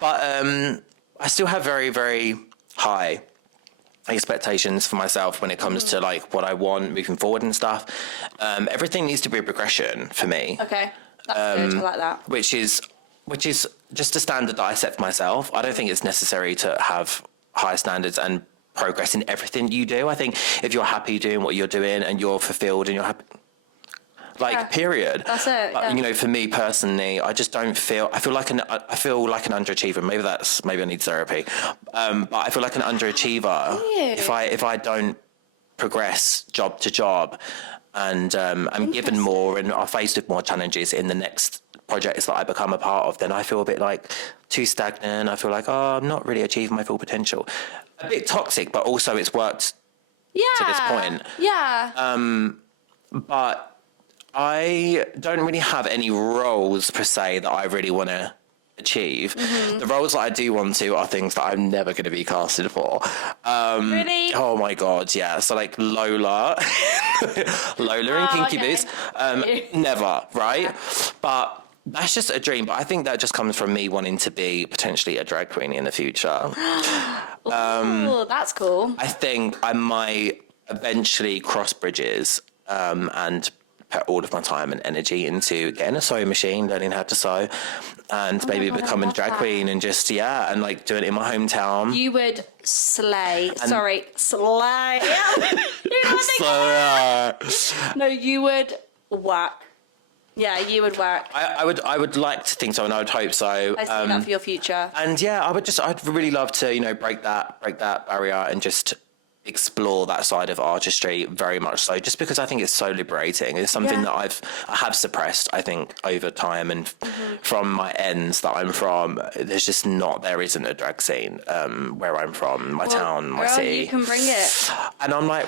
But I still have very, very high expectations for myself when it comes to like what I want moving forward and stuff. Everything needs to be a progression for me. Okay, that's good. I like that. Which is just a standard that I set for myself. I don't think it's necessary to have high standards and progress in everything you do. I think if you're happy doing what you're doing and you're fulfilled and you're happy, like, period. That's it. But, you know, for me personally, I just don't feel. I feel like an underachiever. Maybe I need therapy. But I feel like an underachiever if I don't progress job to job, and I'm given more and are faced with more challenges in the next projects that I become a part of. Then I feel a bit like too stagnant. I feel like I'm not really achieving my full potential. A bit toxic, but also it's worked to this point. Yeah. But I don't really have any roles per se that I really want to achieve. The roles that I do want to are things that I'm never going to be casted for. Really? Oh my god, yeah. So like Lola and Kinky Boots. Never, right? Yeah. But that's just a dream. But I think that just comes from me wanting to be potentially a drag queen in the future. Ooh, that's cool. I think I might eventually cross bridges and put all of my time and energy into getting a sewing machine, learning how to sew, and maybe becoming a drag queen and just, and like doing it in my hometown. You would slay. Slay. No, you would work. Yeah, you would work. I would like to think so, and I would hope so. I see that for your future. And I'd really love to, you know, break that barrier and just explore that side of artistry very much so, just because I think it's so liberating. It's something that I have suppressed, I think, over time, and from my ends that I'm from, there isn't a drag scene where I'm from, my town, my city. You can bring it. And I'm like,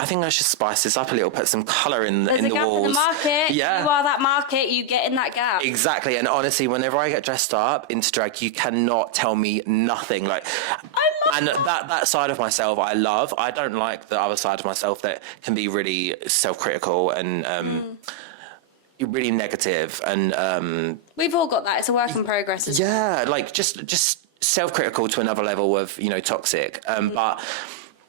I think I should spice this up a little, put some colour in the walls. There's a gap in the market. Yeah. You are that market, you get in that gap. Exactly. And honestly, whenever I get dressed up into drag, you cannot tell me nothing. Like, that side of myself I love. I don't like the other side of myself that can be really self-critical and really negative. And we've all got that. It's a work in progress. Isn't it? Like just self-critical to another level of, you know, toxic. But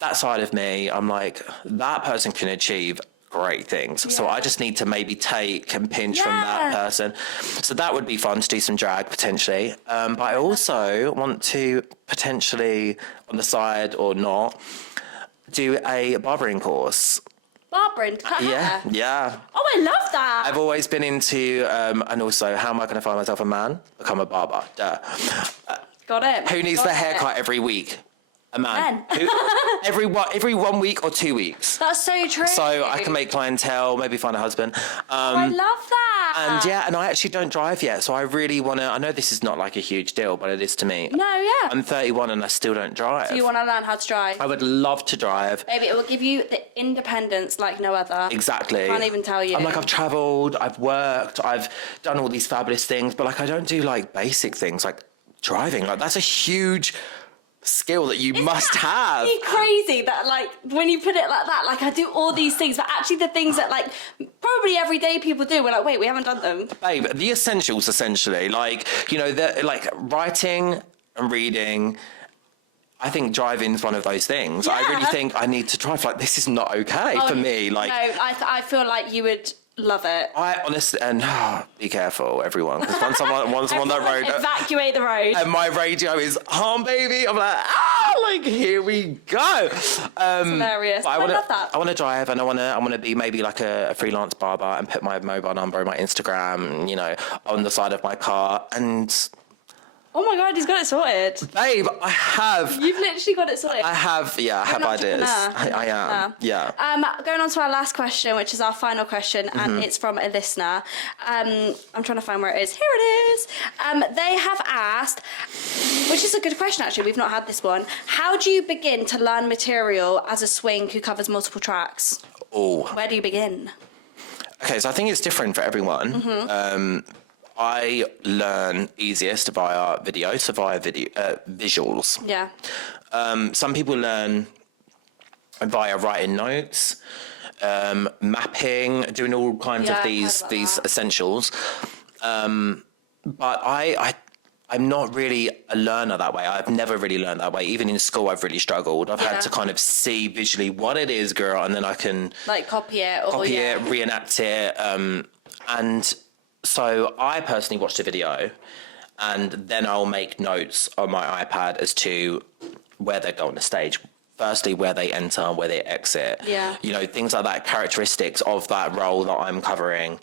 that side of me, I'm like, that person can achieve great things. So I just need to maybe take and pinch from that person. So that would be fun to do some drag potentially. But I also want to potentially, on the side or not, do a barbering course. Barbering? Yeah. Oh, I love that. I've always been into, and also, how am I going to find myself a man? Become a barber. Duh. Got it. Who needs their haircut every week? A man. Every 1 week or 2 weeks. That's so true. So I can make clientele, maybe find a husband. I love that. And I actually don't drive yet, so I really want to. I know this is not like a huge deal, but it is to me. No, yeah. I'm 31 and I still don't drive. So you want to learn how to drive? I would love to drive. Maybe it will give you the independence like no other. Exactly. I can't even tell you. I'm like, I've travelled, I've worked, I've done all these fabulous things, but like I don't do like basic things like driving. Like that's a huge skill that you must have. It's crazy that like when you put it like that, like I do all these things, but actually the things that like probably everyday people do, we're like, wait, we haven't done them. Babe, the essentials essentially, like, you know, like writing and reading. I think driving's one of those things. I really think I need to drive. Like, this is not okay for me. Like, no, I feel like you would love it. I honestly, and be careful, everyone, because once I'm on that road, evacuate the road, and my radio is on, baby. I'm like here we go. It's hilarious. I love that. I want to drive, and I want to be maybe like a freelance barber and put my mobile number and my Instagram, you know, on the side of my car and. Oh my God, he's got it sorted. Babe, I have. You've literally got it sorted. I have ideas. I am. Yeah. Going on to our last question, which is our final question, and it's from a listener. I'm trying to find where it is. Here it is. They have asked, which is a good question actually, we've not had this one. How do you begin to learn material as a swing who covers multiple tracks? Oh. Where do you begin? Okay, so I think it's different for everyone. I learn easiest via video, so via visuals. Yeah. Some people learn via writing notes, mapping, doing all kinds of these essentials. But I'm not really a learner that way. I've never really learned that way. Even in school, I've really struggled. I've had to kind of see visually what it is, girl, and then I can like copy it, reenact it, and. So I personally watched a video and then I'll make notes on my iPad as to where they go on the stage. Firstly, where they enter, where they exit. Yeah. You know, things like that, characteristics of that role that I'm covering.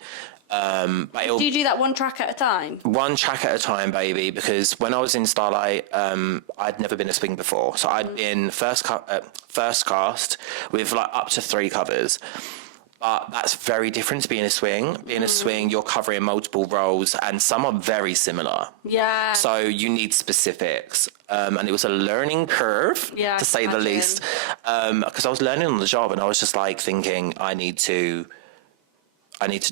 But do you do that one track at a time? One track at a time, baby, because when I was in Starlight, I'd never been a swing before. So I'd been first cast with like up to 3 covers. But that's very different to being a swing. Being a swing, you're covering multiple roles and some are very similar. Yeah. So you need specifics. And it was a learning curve, to say the least. Because I was learning on the job and I was just like thinking, I need to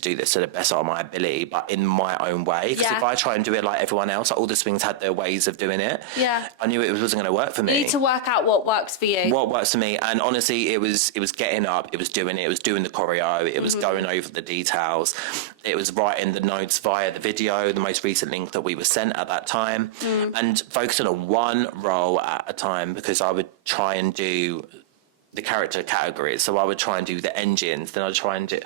do this to the best of my ability, but in my own way. Because if I try and do it like everyone else, like all the swings had their ways of doing it. Yeah. I knew it wasn't going to work for me. You need to work out what works for you. What works for me. And honestly, it was getting up, it was doing the choreo, it was going over the details, it was writing the notes via the video, the most recent link that we were sent at that time, and focusing on one role at a time, because I would try and do the character categories. So I would try and do the engines, then I'd try and do...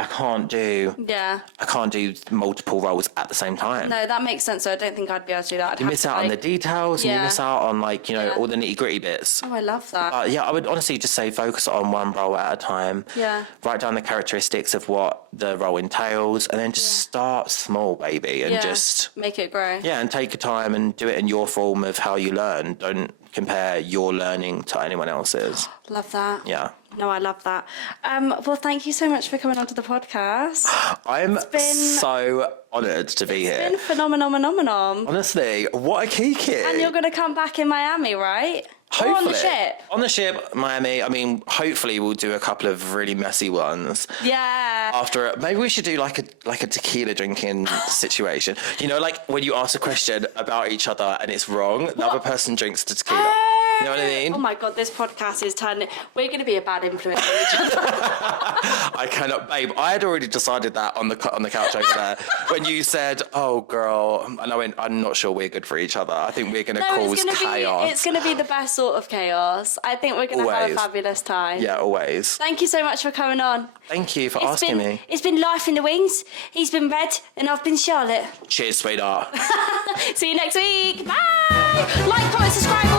I can't do multiple roles at the same time. No, that makes sense. So I don't think I'd be able to do that. You miss out on the details and you miss out on like, you know, all the nitty gritty bits. Oh, I love that. I would honestly just say focus on one role at a time. Yeah. Write down the characteristics of what the role entails and then just start small, baby, and just make it grow. Yeah, and take your time and do it in your form of how you learn. Don't compare your learning to anyone else's. Love that. Yeah. No, I love that. Well, thank you so much for coming onto the podcast. I'm so honoured to be here. It's been phenomenal. Honestly, what a kiki. And you're going to come back in Miami, right? Hopefully. Or on the ship? On the ship, Miami. I mean, hopefully we'll do a couple of really messy ones. Yeah. After maybe we should do like a tequila drinking situation. You know, like when you ask a question about each other and it's wrong, the other person drinks the tequila. You know what I mean? Oh my God, this podcast is turning. We're going to be a bad influence on each other. I cannot, babe. I had already decided that on the couch over there when you said, "Oh, girl," and I went, "I'm not sure we're good for each other. I think we're going to cause chaos." It's going to be the best sort of chaos. I think we're going to have a fabulous time. Yeah, always. Thank you so much for coming on. Thank you for asking me. It's been Life in the Wings. He's been Red, and I've been Charlotte. Cheers, sweetheart. See you next week. Bye. Like, comment, subscribe.